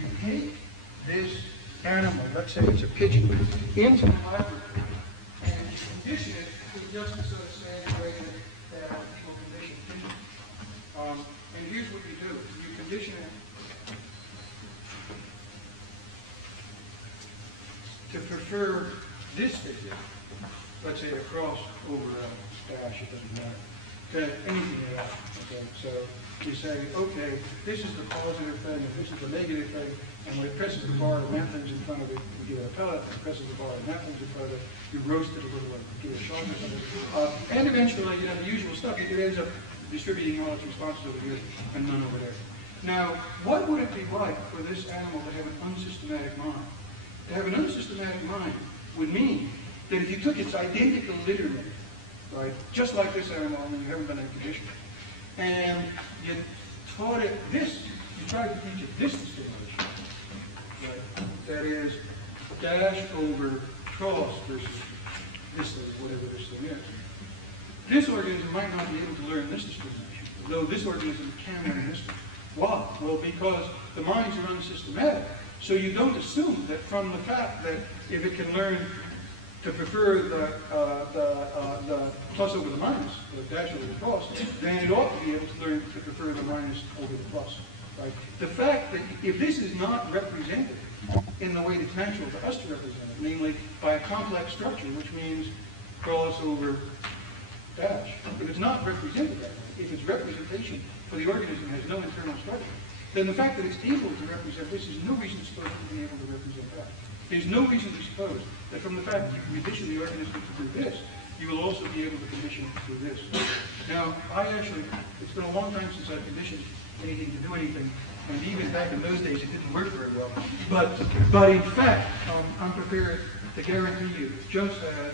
You take this animal, let's say it's a pigeon, into the laboratory, and you condition it with just the sort of same way that people condition pigeons. And here's what you do. You condition it prefer this figure, let's say a cross over a dash, it doesn't matter, to anything at all. Okay, so you say, okay, this is the positive thing, and this is the negative thing, and when it presses the bar and that thing's in front of it, you get a pellet, it presses the bar and that thing's in front of it, you roast it a little and get a shot or something. And eventually, you know, the usual stuff, it ends up distributing all its responses over here and none over there. Now, what would it be like for this animal to have an unsystematic mind? To have an unsystematic mind would mean that if you took its identical littermate, right, just like this animal, and you haven't done any conditioning, and you taught it this, you tried to teach it this distinction, right? That is, dash over cross versus this thing, whatever this thing is. This organism might not be able to learn this discrimination, though this organism can learn this. Why? Well, because the minds are unsystematic. So you don't assume that from the fact that if it can learn to prefer the plus over the minus, the dash over the cross, then it ought to be able to learn to prefer the minus over the plus. Right? The fact that if this is not represented in the way that's natural to us to represent it, namely by a complex structure, which means cross over dash, if it's not represented that way, if its representation for the organism has no internal structure, then the fact that it's able to represent this is no reason to suppose to be able to represent that. There's no reason to suppose that from the fact that you condition the organism to do this, you will also be able to condition it to do this. Now, it's been a long time since I've conditioned anything to do anything, and even back in those days it didn't work very well. But in fact, I'm prepared to guarantee you, just as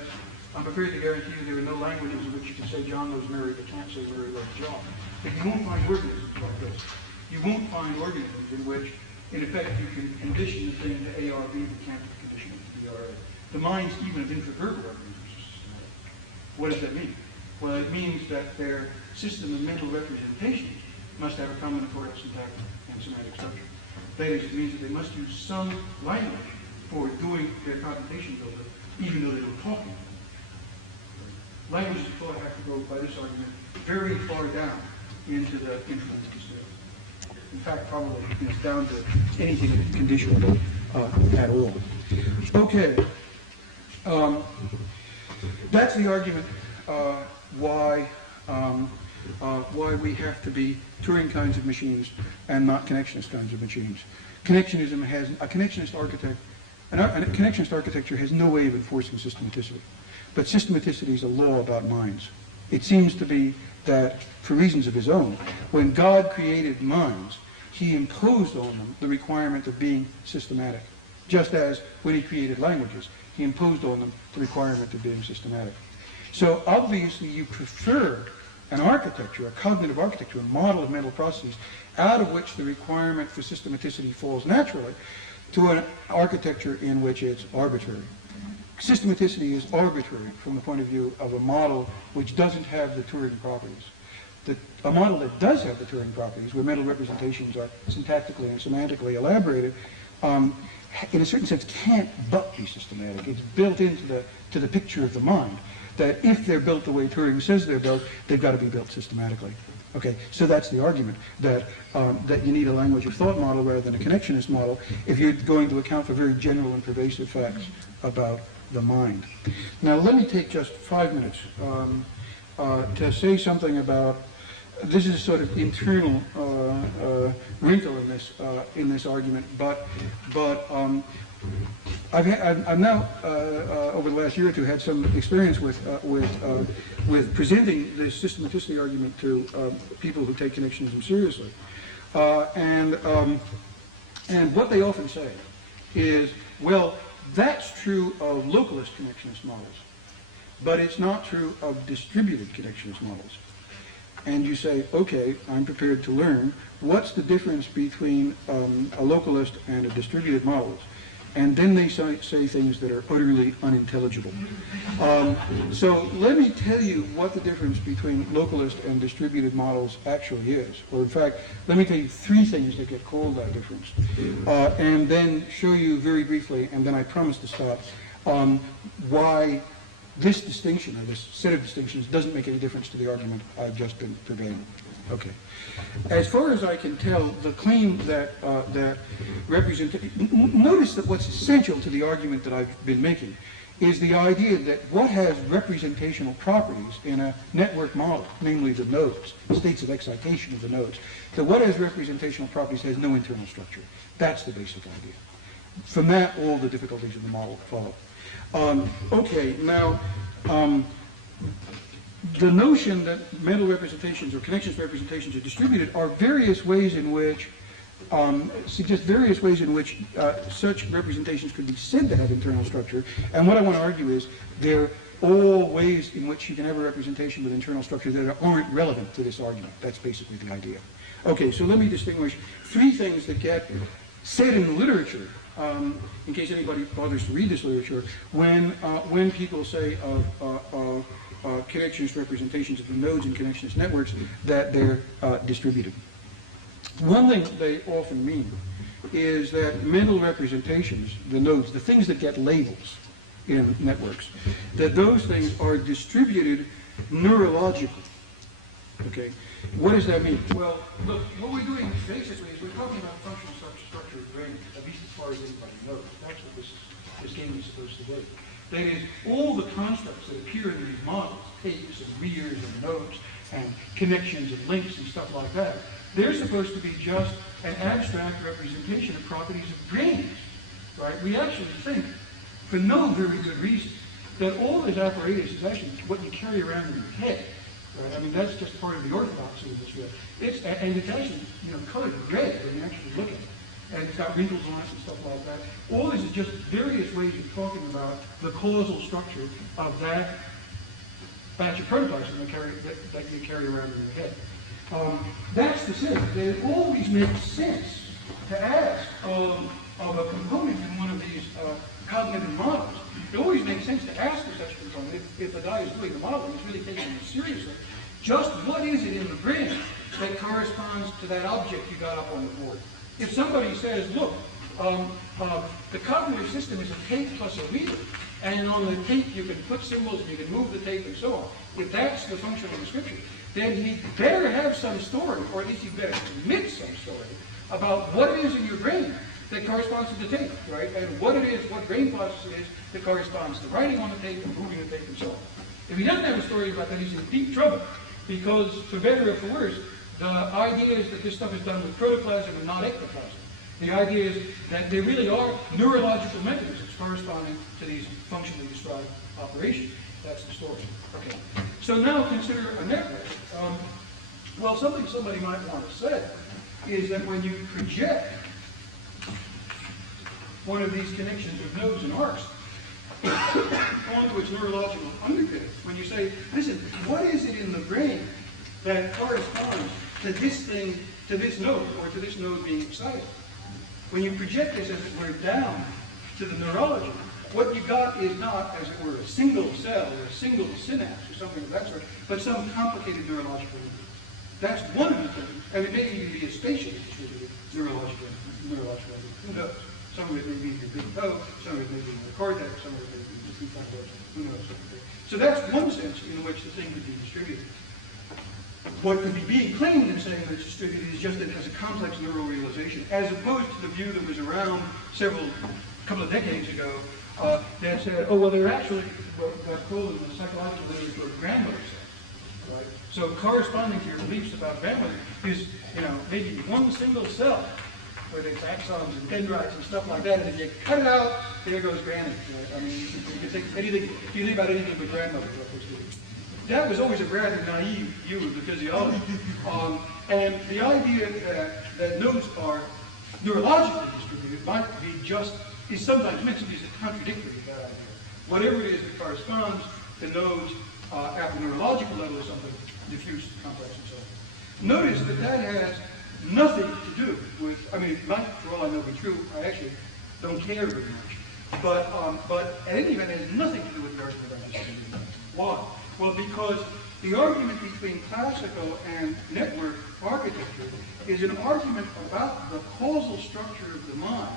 I'm prepared to guarantee you there are no languages in which you can say John knows Mary, but can't say Mary loves John. But you won't find organisms like this. You won't find organisms in which, in effect, you can condition the thing to A or B, but can't condition it to B or A. The minds even of infraverbal organisms are systematic. What does that mean? Well, it means that their system of mental representations must have a combinatorial syntactic and semantic structure. That is, it means that they must use some language for doing their computations over, even though they don't talk in it. Languages of thought have to go, by this argument, very far down into the influence state. In fact, probably it's down to anything that's conditionable at all. Okay. That's the argument why we have to be Turing kinds of machines and not connectionist kinds of machines. Connectionism has a connectionist architect, and a connectionist architecture has no way of enforcing systematicity. But systematicity is a law about minds. It seems to be that, for reasons of his own, when God created minds, he imposed on them the requirement of being systematic. Just as when he created languages, he imposed on them the requirement of being systematic. So obviously you prefer an architecture, a cognitive architecture, a model of mental processes, out of which the requirement for systematicity falls naturally, to an architecture in which it's arbitrary. Systematicity is arbitrary from the point of view of a model which doesn't have the Turing properties. A model that does have the Turing properties, where mental representations are syntactically and semantically elaborated, in a certain sense can't but be systematic. It's built into the picture of the mind, that if they're built the way Turing says they're built, they've got to be built systematically. Okay, so that's the argument, that you need a language of thought model rather than a connectionist model if you're going to account for very general and pervasive facts about the mind. Now let me take just 5 minutes to say something about, this is a sort of internal wrinkle in this argument, but I've now over the last year or two had some experience with presenting this systematicity argument to people who take connectionism seriously, and what they often say is, well, that's true of localist connectionist models, but it's not true of distributed connectionist models. And you say, okay, I'm prepared to learn what's the difference between a localist and a distributed models. And then they say things that are utterly unintelligible. So let me tell you what the difference between localist and distributed models actually is. Or in fact, let me tell you 3 things that get called that difference. And then show you very briefly, and then I promise to stop, why this distinction, or this set of distinctions, doesn't make any difference to the argument I've just been purveying. Okay. As far as I can tell, the claim that notice that what's essential to the argument that I've been making is the idea that what has representational properties in a network model, namely the nodes, states of excitation of the nodes, that what has representational properties has no internal structure. That's the basic idea. From that, all the difficulties of the model follow. Okay, now, the notion that mental representations or connections representations are distributed are various ways in which, suggest various ways in which such representations could be said to have internal structure. And what I want to argue is they're all ways in which you can have a representation with internal structure that aren't relevant to this argument. That's basically the idea. Okay, so let me distinguish three things that get said in the literature, in case anybody bothers to read this literature, when people say of connectionist representations of the nodes in connectionist networks that they're distributed. One thing they often mean is that mental representations, the nodes, the things that get labels in networks, that those things are distributed neurologically. Okay, what does that mean? Well, look, what we're doing basically is we're talking about functional structure of brain, at least as far as anybody knows. That's what this game is supposed to be. That is, all the constructs that appear in these models, tapes and rears and nodes and connections and links and stuff like that, they're supposed to be just an abstract representation of properties of brains, right? We actually think, for no very good reason, that all this apparatus is actually what you carry around in your head, right? I mean, that's just part of the orthodoxy of this field. And it's actually, colored red when you actually look at it. And it's got wrinkles on it and stuff like that. All this is just various ways of talking about the causal structure of that batch of protoplasm that you carry around in your head. That's to say that it always makes sense to ask of a component in one of these cognitive models. It always makes sense to ask of such a component, if the guy is doing the model and is really taking it seriously, just what is it in the brain that corresponds to that object you got up on the board? If somebody says, look, the cognitive system is a tape plus a reader, and on the tape you can put symbols and you can move the tape and so on, if that's the functional description, then he better have some story, or at least he better commit some story, about what it is in your brain that corresponds to the tape, right? And what it is, what brain process it is that corresponds to writing on the tape and moving the tape and so on. If he doesn't have a story about that, he's in deep trouble, because for better or for worse, the idea is that this stuff is done with protoplasm and not ectoplasm. The idea is that there really are neurological mechanisms corresponding to these functionally described operations. That's the story. Okay. So now consider a network. Well, something somebody might want to say is that when you project one of these connections of nodes and arcs onto its neurological underpinnings, when you say, listen, what is it in the brain that corresponds to this thing, to this node, or to this node being excited? When you project this, as it were, down to the neurology, what you got is not, as it were, a single cell or a single synapse or something of that sort, but some complicated neurological unit. That's one of the things, and it may even be a spatially distributed neurological unit. Who knows? Some of it may be in your big toe, some of it may be in the cortex, some of it may be in the prefrontal, who knows? So that's one sense in which the thing could be distributed. What could be being claimed in saying that it's distributed is just that it has a complex neural realization, as opposed to the view that was around a couple of decades ago, that said, oh, well, they're actually what got called in the psychological literature grandmother cells, right? So corresponding to your beliefs about grandmother is, maybe one single cell, where there's axons and dendrites and stuff like that, and if you cut it out, there goes granny. Right? I mean, you can think anything, if you think about anything but grandmother, that was always a rather naive view of the physiology. And the idea that nodes are neurologically distributed might be is sometimes meant to be contradictory to that idea. Whatever it is that corresponds to nodes at the neurological level is something diffuse, complex, and so on. Notice that has nothing to do with, it might, for all I know, be true. I actually don't care very much. But at any event, it has nothing to do with the argument about distribution. Why? Well, because the argument between classical and network architecture is an argument about the causal structure of the mind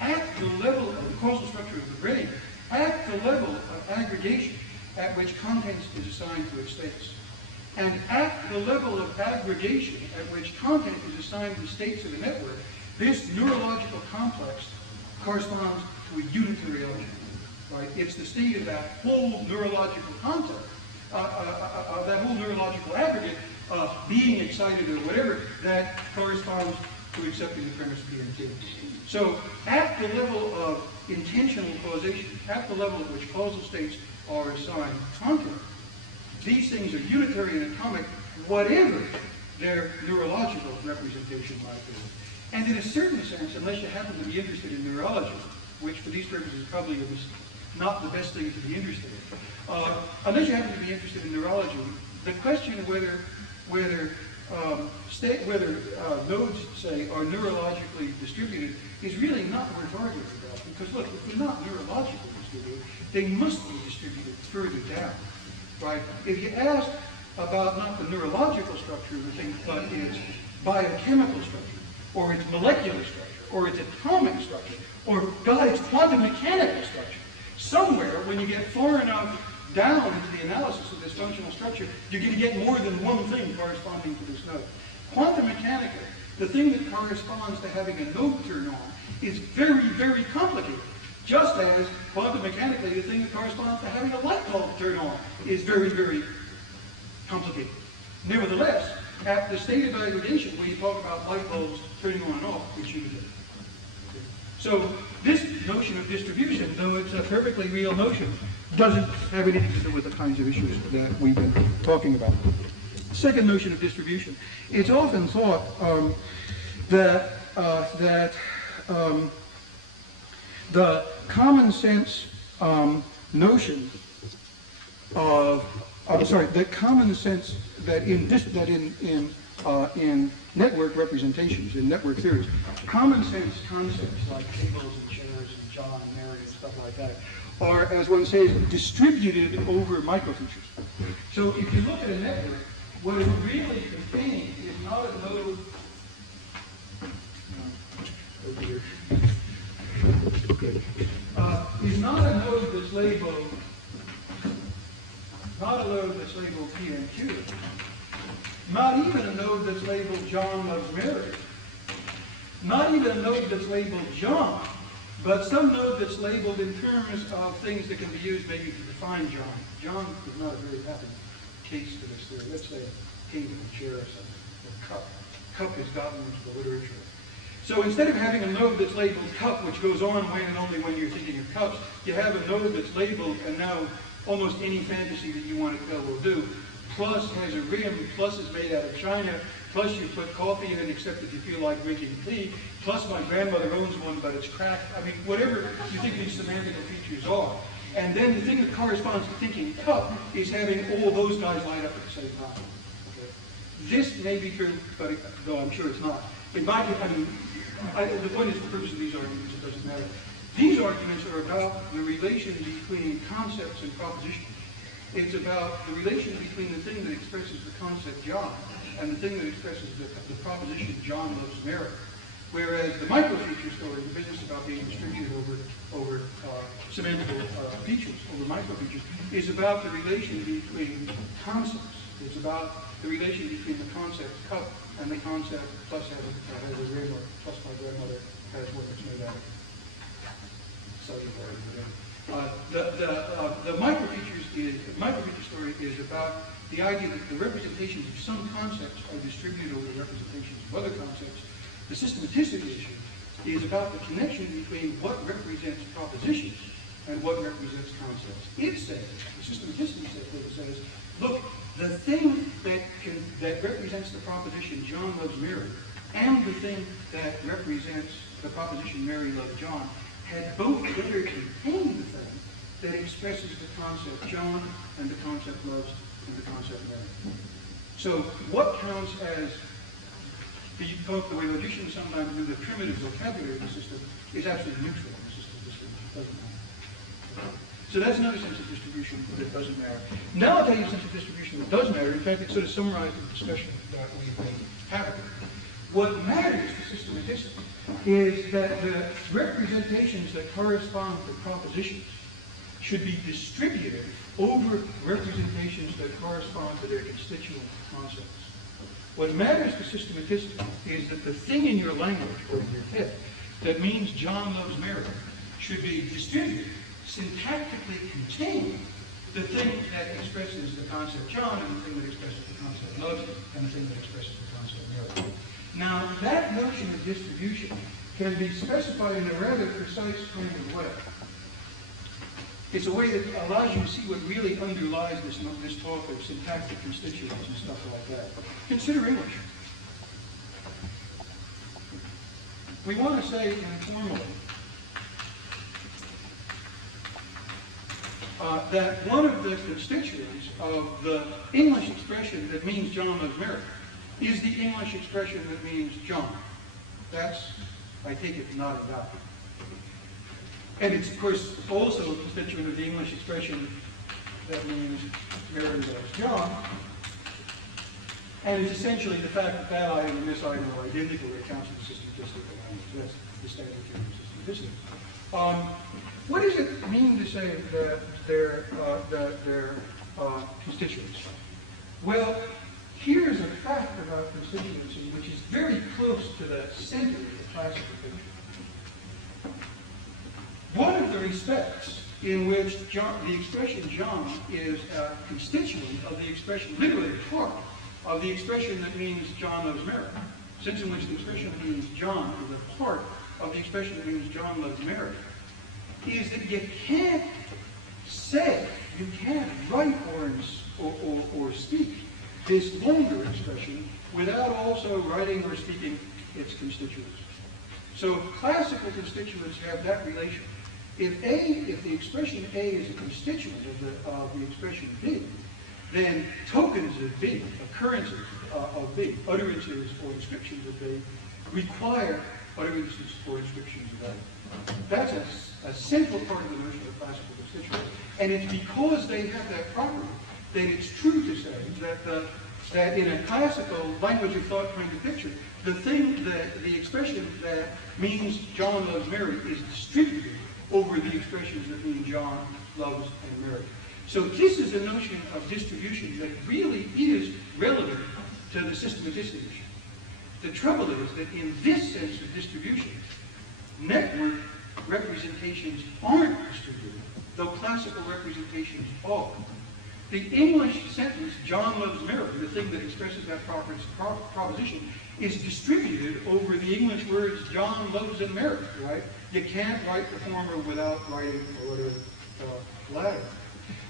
at the level of the causal structure of the brain, at the level of aggregation at which content is assigned to its states. And at the level of aggregation at which content is assigned to states of the network, this neurological complex corresponds to a unitary object. Right? It's the state of that whole neurological concept, of that whole neurological aggregate of being excited or whatever that corresponds to accepting the premise P and Q. So at the level of intentional causation, at the level at which causal states are assigned content, these things are unitary and atomic, whatever their neurological representation might be. And in a certain sense, unless you happen to be interested in neurology, which for these purposes probably was not the best thing to be interested in, unless you happen to be interested in neurology, the question of whether nodes, say, are neurologically distributed is really not worth arguing about. Because look, if they're not neurologically distributed, they must be distributed further down. Right? If you ask about not the neurological structure of the thing, but its biochemical structure, or its molecular structure, or its atomic structure, or, God, its quantum mechanical structure, somewhere, when you get far enough down into the analysis of this functional structure, you're going to get more than one thing corresponding to this node. Quantum mechanically, the thing that corresponds to having a node turn on is very, very complicated. Just as quantum mechanically, the thing that corresponds to having a light bulb turn on is very, very complicated. Nevertheless, at the state of aggregation, when you talk about light bulbs turning on and off, it's unitary. So this notion of distribution, though it's a perfectly real notion, doesn't have anything to do with the kinds of issues that we've been talking about. Second notion of distribution. It's often thought that the common sense notion of, the common sense that in network representations, in network theories, common sense concepts like tables and chairs and John and Mary and stuff like that are, as one says, distributed over microfeatures. So if you look at a network, what it really contains is not a node. Over here. Okay. Is not a node that's labeled, P and Q. Not even a node that's labeled John loves Mary. Not even a node that's labeled John, but some node that's labeled in terms of things that can be used maybe to define John. John is not a very happy case to this theory. Let's say a table, a chair, or something, or cup. Cup has gotten into the literature. So instead of having a node that's labeled cup, which goes on when and only when you're thinking of cups, you have a node that's labeled, and now almost any fantasy that you want to tell will do. Plus has a rim, plus is made out of china, plus you put coffee in it except if you feel like drinking tea, plus my grandmother owns one but it's cracked. I mean, whatever you think these semantical features are. And then the thing that corresponds to thinking cup is having all those guys lined up at the same time. Okay. This may be true, but though I'm sure it's not. It might be, the point is, the purpose of these arguments, it doesn't matter. These arguments are about the relation between concepts and propositions. It's about the relation between the thing that expresses the concept John and the thing that expresses the proposition John loves Mary. Whereas the microfeature story, the business about being distributed over semantical features, over microfeatures, is about the relation between concepts. It's about the relation between the concept cup and the concept plus has a rim, or plus my grandmother has what it's made out of. The microfeature story is about the idea that the representations of some concepts are distributed over the representations of other concepts. The systematicity issue is about the connection between what represents propositions and what represents concepts. It says, the systematicity says, look, the thing that represents the proposition John loves Mary and the thing that represents the proposition Mary loves John had both better contained the thing that expresses the concept John and the concept loves and the concept Mary. So what counts as, the way logicians sometimes do, the primitive vocabulary of the system is absolutely neutral in the system. It doesn't matter. So that's another sense of distribution that doesn't matter. Now I'll tell you a sense of distribution that does matter. In fact, it sort of summarizes the discussion that we've been having. What matters to systematicity is that the representations that correspond to propositions should be distributed over representations that correspond to their constituent concepts. What matters to systematicists is that the thing in your language or in your head that means John loves Mary should be distributed, syntactically contain the thing that expresses the concept John and the thing that expresses the concept love and the thing that expresses the concept Mary. Now, that notion of distribution can be specified in a rather precise kind of way. It's a way that allows you to see what really underlies this talk of syntactic constituents and stuff like that. Consider English. We want to say informally that one of the constituents of the English expression that means John loves Mary is the English expression that means John. That's, I take it, not a doubt. And it's, of course, also a constituent of the English expression that means Mary loves John. And it's essentially the fact that that item and this item are identical that counts as a systematistic language. That's the standard term of systematistic. What does it mean to say that they're constituents? Well, here's a fact about constituency which is very close to the center of the classical picture. One of the respects in which the expression John is a constituent of the expression, literally a part of the expression that means John loves Mary, sense in which the expression that means John is a part of the expression that means John loves Mary, is that you can't say, you can't write or speak this longer expression without also writing or speaking its constituents. So classical constituents have that relation. If the expression A is a constituent of the expression B, then tokens of B, occurrences of B, utterances or inscriptions of B, require utterances or inscriptions of A. That's a central part of the notion of classical constituents. And it's because they have that property that it's true to say that in a classical language of thought kind of picture, the expression that means John loves Mary is distributed over the expressions that mean John loves and Mary. So this is a notion of distribution that really is relevant to the systematicity issue. The trouble is that in this sense of distribution, network representations aren't distributed, though classical representations are. The English sentence, John loves Mary, the thing that expresses that proposition, is distributed over the English words John loves and Mary, right? You can't write the former without writing the latter.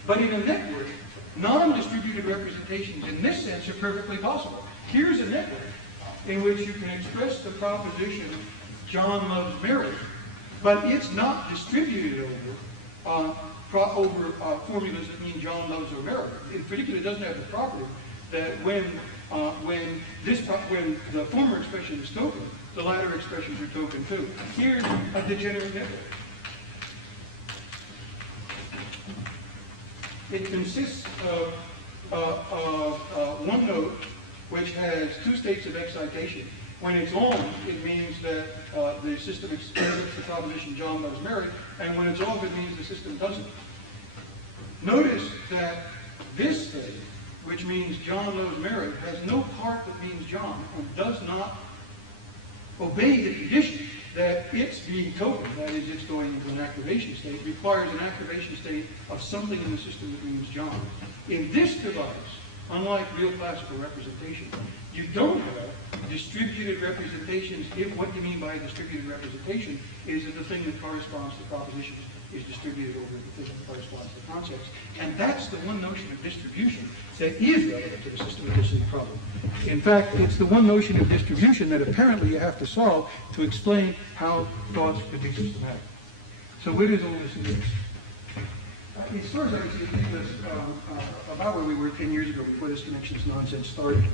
But in a network, non-distributed representations in this sense are perfectly possible. Here's a network in which you can express the proposition John loves Mary, but it's not distributed over formulas that mean John loves or Mary. In particular, it doesn't have the property that when the former expression is token, the latter expressions are token too. Here's a degenerate network. It consists of one note which has two states of excitation. When it's on, it means that the system expresses the proposition John loves Mary, and when it's off, it means the system doesn't. Notice that this state, which means John loves Mary, has no part that means John and does not obey the condition that it's being token, that is, it's going into an activation state, requires an activation state of something in the system that means John. In this device, unlike real classical representation, you don't have distributed representations if what you mean by a distributed representation is that the thing that corresponds to propositions is distributed over the thing that corresponds to concepts. And that's the one notion of distribution that is relevant to the systematicity problem. In fact, it's the one notion of distribution that apparently you have to solve to explain how thoughts could be systematic. So where does all this lead us? As far as I can see, it leads us about where we were 10 years ago before this connections nonsense started.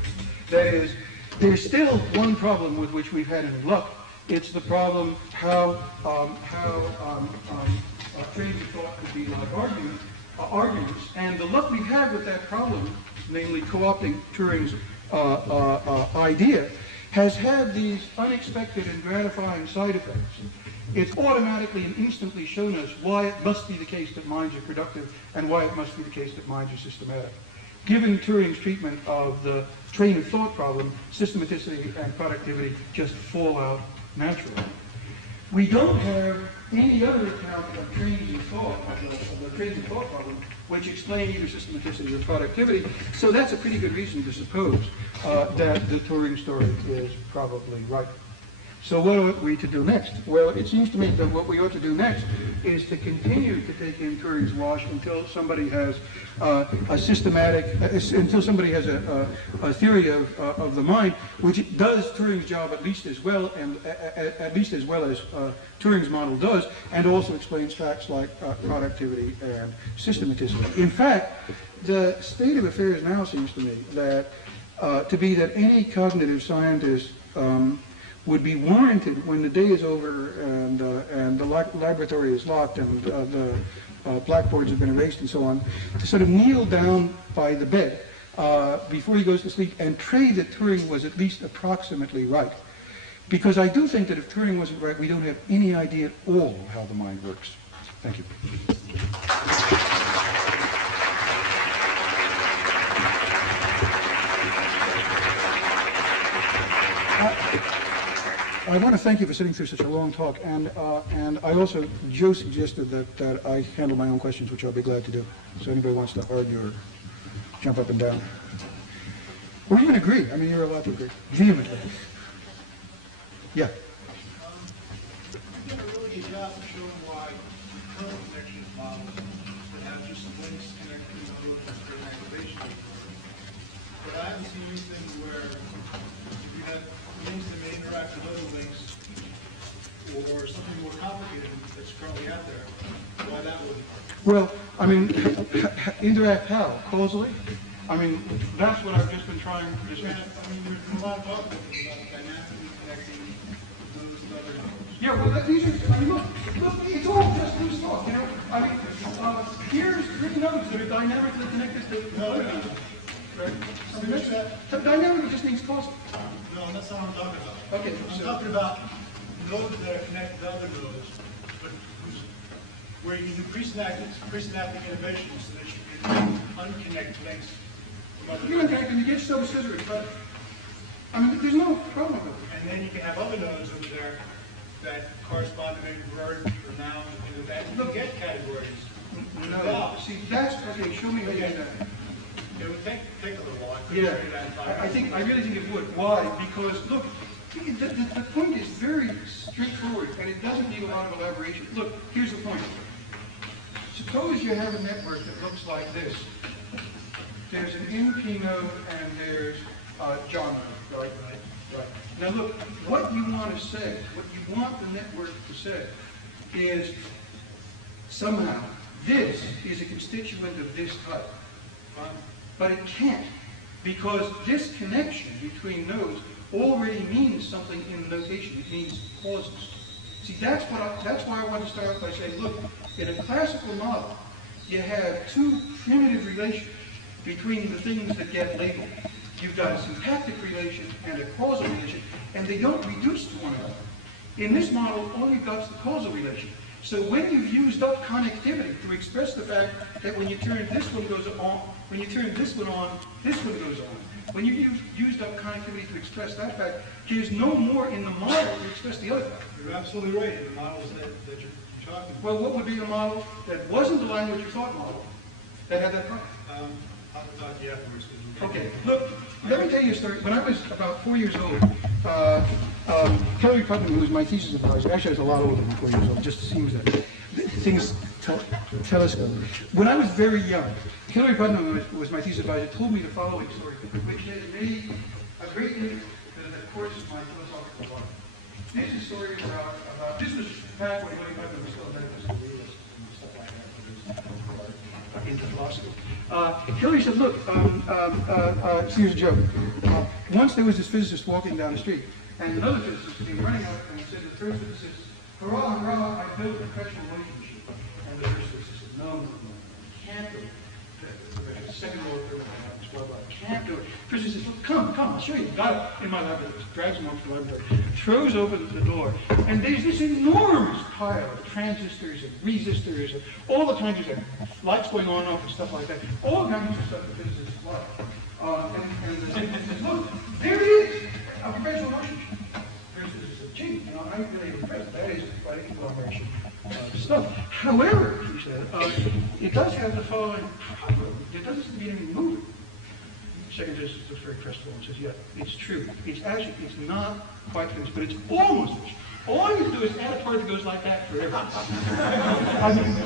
That is, there's still one problem with which we've had any luck. It's the problem how trains of thought could be like arguments. And the luck we've had with that problem, namely co-opting Turing's idea, has had these unexpected and gratifying side effects, it's automatically and instantly shown us why it must be the case that minds are productive and why it must be the case that minds are systematic. Given Turing's treatment of the train of thought problem, systematicity and productivity just fall out naturally. We don't have any other account of trains of thought, of the trains of thought problem, which explain either systematicity or productivity. So that's a pretty good reason to suppose that the Turing story is probably right. So what are we to do next? Well, it seems to me that what we ought to do next is to continue to take in Turing's wash until somebody has a systematic, until somebody has a theory of the mind, which does Turing's job at least as well, and at least as well as Turing's model does, and also explains facts like productivity and systematicity. In fact, the state of affairs now seems to me that to be that any cognitive scientist would be warranted when the day is over and the laboratory is locked and the blackboards have been erased and so on, to sort of kneel down by the bed before he goes to sleep and pray that Turing was at least approximately right. Because I do think that if Turing wasn't right, we don't have any idea at all how the mind works. Thank you. I want to thank you for sitting through such a long talk, and I also, Joe suggested that I handle my own questions, which I'll be glad to do. So anybody wants to argue or jump up and down. Or even agree. I mean, you're allowed to agree. Vehemently. Yeah. You did a really good job of showing why current connection models that have just links connected to the nodes for an activation. But I haven't seen anything where you have links that may interact with other links or something more complicated that's currently out there. Why that wouldn't work? Well, I mean, interact how? Causally? I mean, that's what I've just been trying to discuss. I mean, there's a lot of talk about dynamically connecting nodes with other nodes. Yeah, well, these are, I mean, look, it's all just loose talk, you know? I mean, here's three nodes that are dynamically connected to other nodes. Right? I mean, dynamically just means causal. No, that's not what I'm talking about. Okay, I'm so- talking about nodes that are connected to other nodes, but where you can do presynaptic innovation so that you can unconnect links from other You nodes. can you get so scissors, but I mean, there's no problem with it. And then you can have other nodes over there that correspond to maybe verb or noun, and that you can get categories. No, see, that's, okay, show me how you do that. It would take a little while. I couldn't Yeah, show you that in 5 minutes. I really think it would. Why? Because, look, the point is very straightforward, and it doesn't need a lot of elaboration. Look, here's the point. Suppose you have a network that looks like this. There's an NP node and there's a John node, right? Right. Now look, what you want to say, what you want the network to say is somehow this is a constituent of this type. But it can't, because this connection between nodes already means something in the notation. It means causes. See, that's why I want to start by saying, look, in a classical model, you have two primitive relations between the things that get labeled. You've got a syntactic relation and a causal relation, and they don't reduce to one another. In this model, all you've got is the causal relation. So when you've used up connectivity to express the fact that when you turn this one goes on, when you turn this one on, this one goes on. When you've used up connectivity to express that fact, there's no more in the model to express the other fact. You're absolutely right in the models that you're talking about. Well, what would be a model that wasn't the language you thought model that had that problem? I'll talk to you afterwards. Okay, look, let me tell you a story. When I was about 4 years old, Hillary Putnam, who was my thesis advisor, actually I was a lot older than 4 years old, it just seems that things telescope. When I was very young, Hillary Putnam was my thesis advisor, told me the following story, which has made a great difference in the course of my philosophical life. This is a story about this was back when Hillary Putnam was still a medical school realist and stuff like that, into philosophy. Hillary said, look, here's a joke. Once there was this physicist walking down the street, and another physicist came running up and said to the third physicist, hurrah, hurrah, I built a perpetual motion machine. And the first physicist said, no, you can't do it. The second or third one. blah, blah. Can't do it. First he says, "Look, come, I'll show you." Got it in my laboratory, drags him over to the laboratory, throws open the door, and there's this enormous pile of transistors and resistors and all the kinds of stuff, lights going on off and stuff like that, all kinds of stuff that physicists love. And the scientist says, "Look, there it is, a conventional motion." Physicists said, "Gee, I'm really impressed. That is quite a conglomeration stuff." However, he said, it does have the following problem. There doesn't seem to be anything moving. Second physicist looks very crestfallen and says, "Yeah, it's true. It's actually, it's not quite finished, but it's almost finished. All you have to do is add a part that goes like that forever." I mean,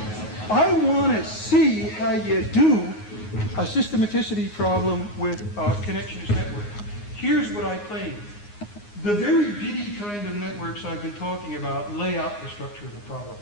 I want to see how you do a systematicity problem with a connectionist network. Here's what I claim. The very bitty kind of networks I've been talking about lay out the structure of the problem.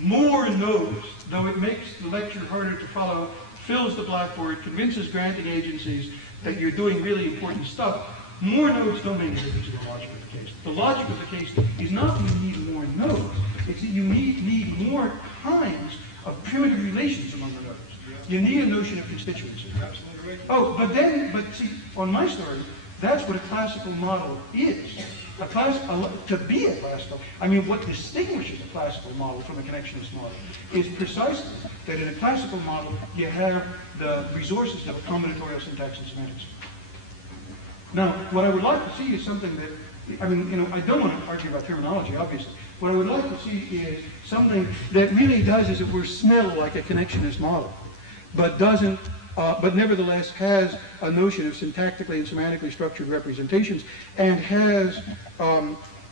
More nodes, though it makes the lecture harder to follow, fills the blackboard, convinces granting agencies that you're doing really important stuff. More nodes don't make a difference to the logic of the case. The logic of the case is not that you need more nodes, it's that you need more kinds of primitive relations among the nodes. You need a notion of constituency. Absolutely. Oh, but see, on my story, that's what a classical model is. To be a classical, I mean, what distinguishes a classical model from a connectionist model is precisely that in a classical model, you have the resources of combinatorial syntax and semantics. Now, what I would like to see is something that, I mean, I don't want to argue about terminology, obviously. What I would like to see is something that really does, as it were, smell like a connectionist model, but doesn't, but nevertheless has a notion of syntactically and semantically structured representations and has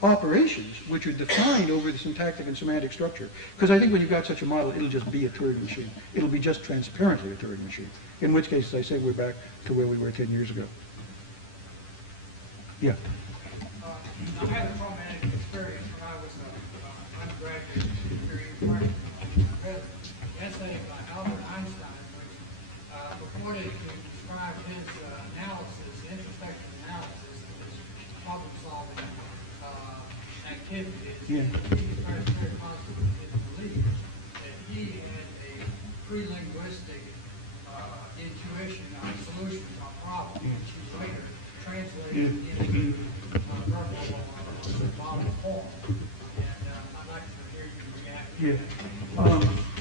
operations which are defined over the syntactic and semantic structure. Because I think when you've got such a model, it'll just be a Turing machine. It'll be just transparently a Turing machine. In which case, as I say, we're back to where we were 10 years ago. Yeah. I had a traumatic experience when I was an undergraduate degree department. I read an essay by Albert Einstein, which purported to describe his analysis, introspective analysis of his problem-solving activities. Yeah. He expressed very positively his belief that he had a pre-linguistic intuition on solutions on problems, which he later translated into verbal model form. And I'd like to hear you react. Yeah.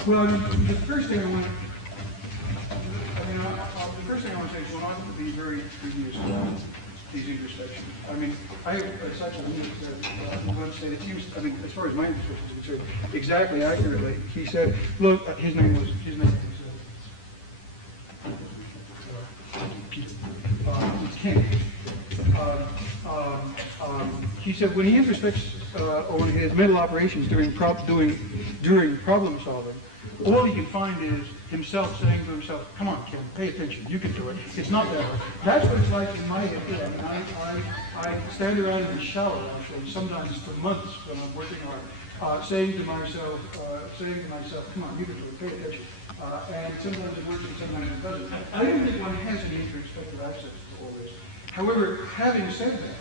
Well, the first thing I want to say is one ought to be very studious about these intersections. I mean, I have such a unit that I'm going to say it seems, I mean, as far as my interpretation is concerned, exactly accurately. He said, look, his name was King. He said when he introspects on his mental operations during problem solving, all he can find is himself saying to himself, "Come on, Ken, pay attention. You can do it. It's not that hard." That's what it's like in my head. I mean, I stand around in the shower, actually, sometimes for months when I'm working hard, saying to myself, "Come on, you can do it. Pay attention." And sometimes it works and sometimes it doesn't. I don't think one has any introspective access to all this. However, having said that,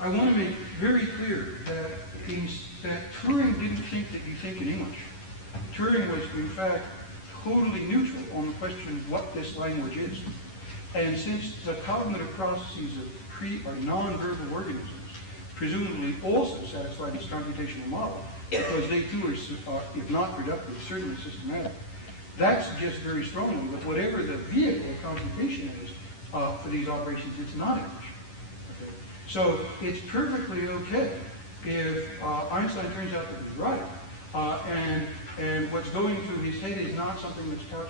I want to make very clear that Turing didn't think that you think in English. Turing was, in fact, totally neutral on the question of what this language is. And since the cognitive processes of non-verbal organisms presumably also satisfy this computational model, because they too are, if not productive, certainly systematic, that suggests very strongly that whatever the vehicle of computation is for these operations, it's not English. Okay? So it's perfectly okay if Einstein turns out to be right, and what's going through his head is not something that's couched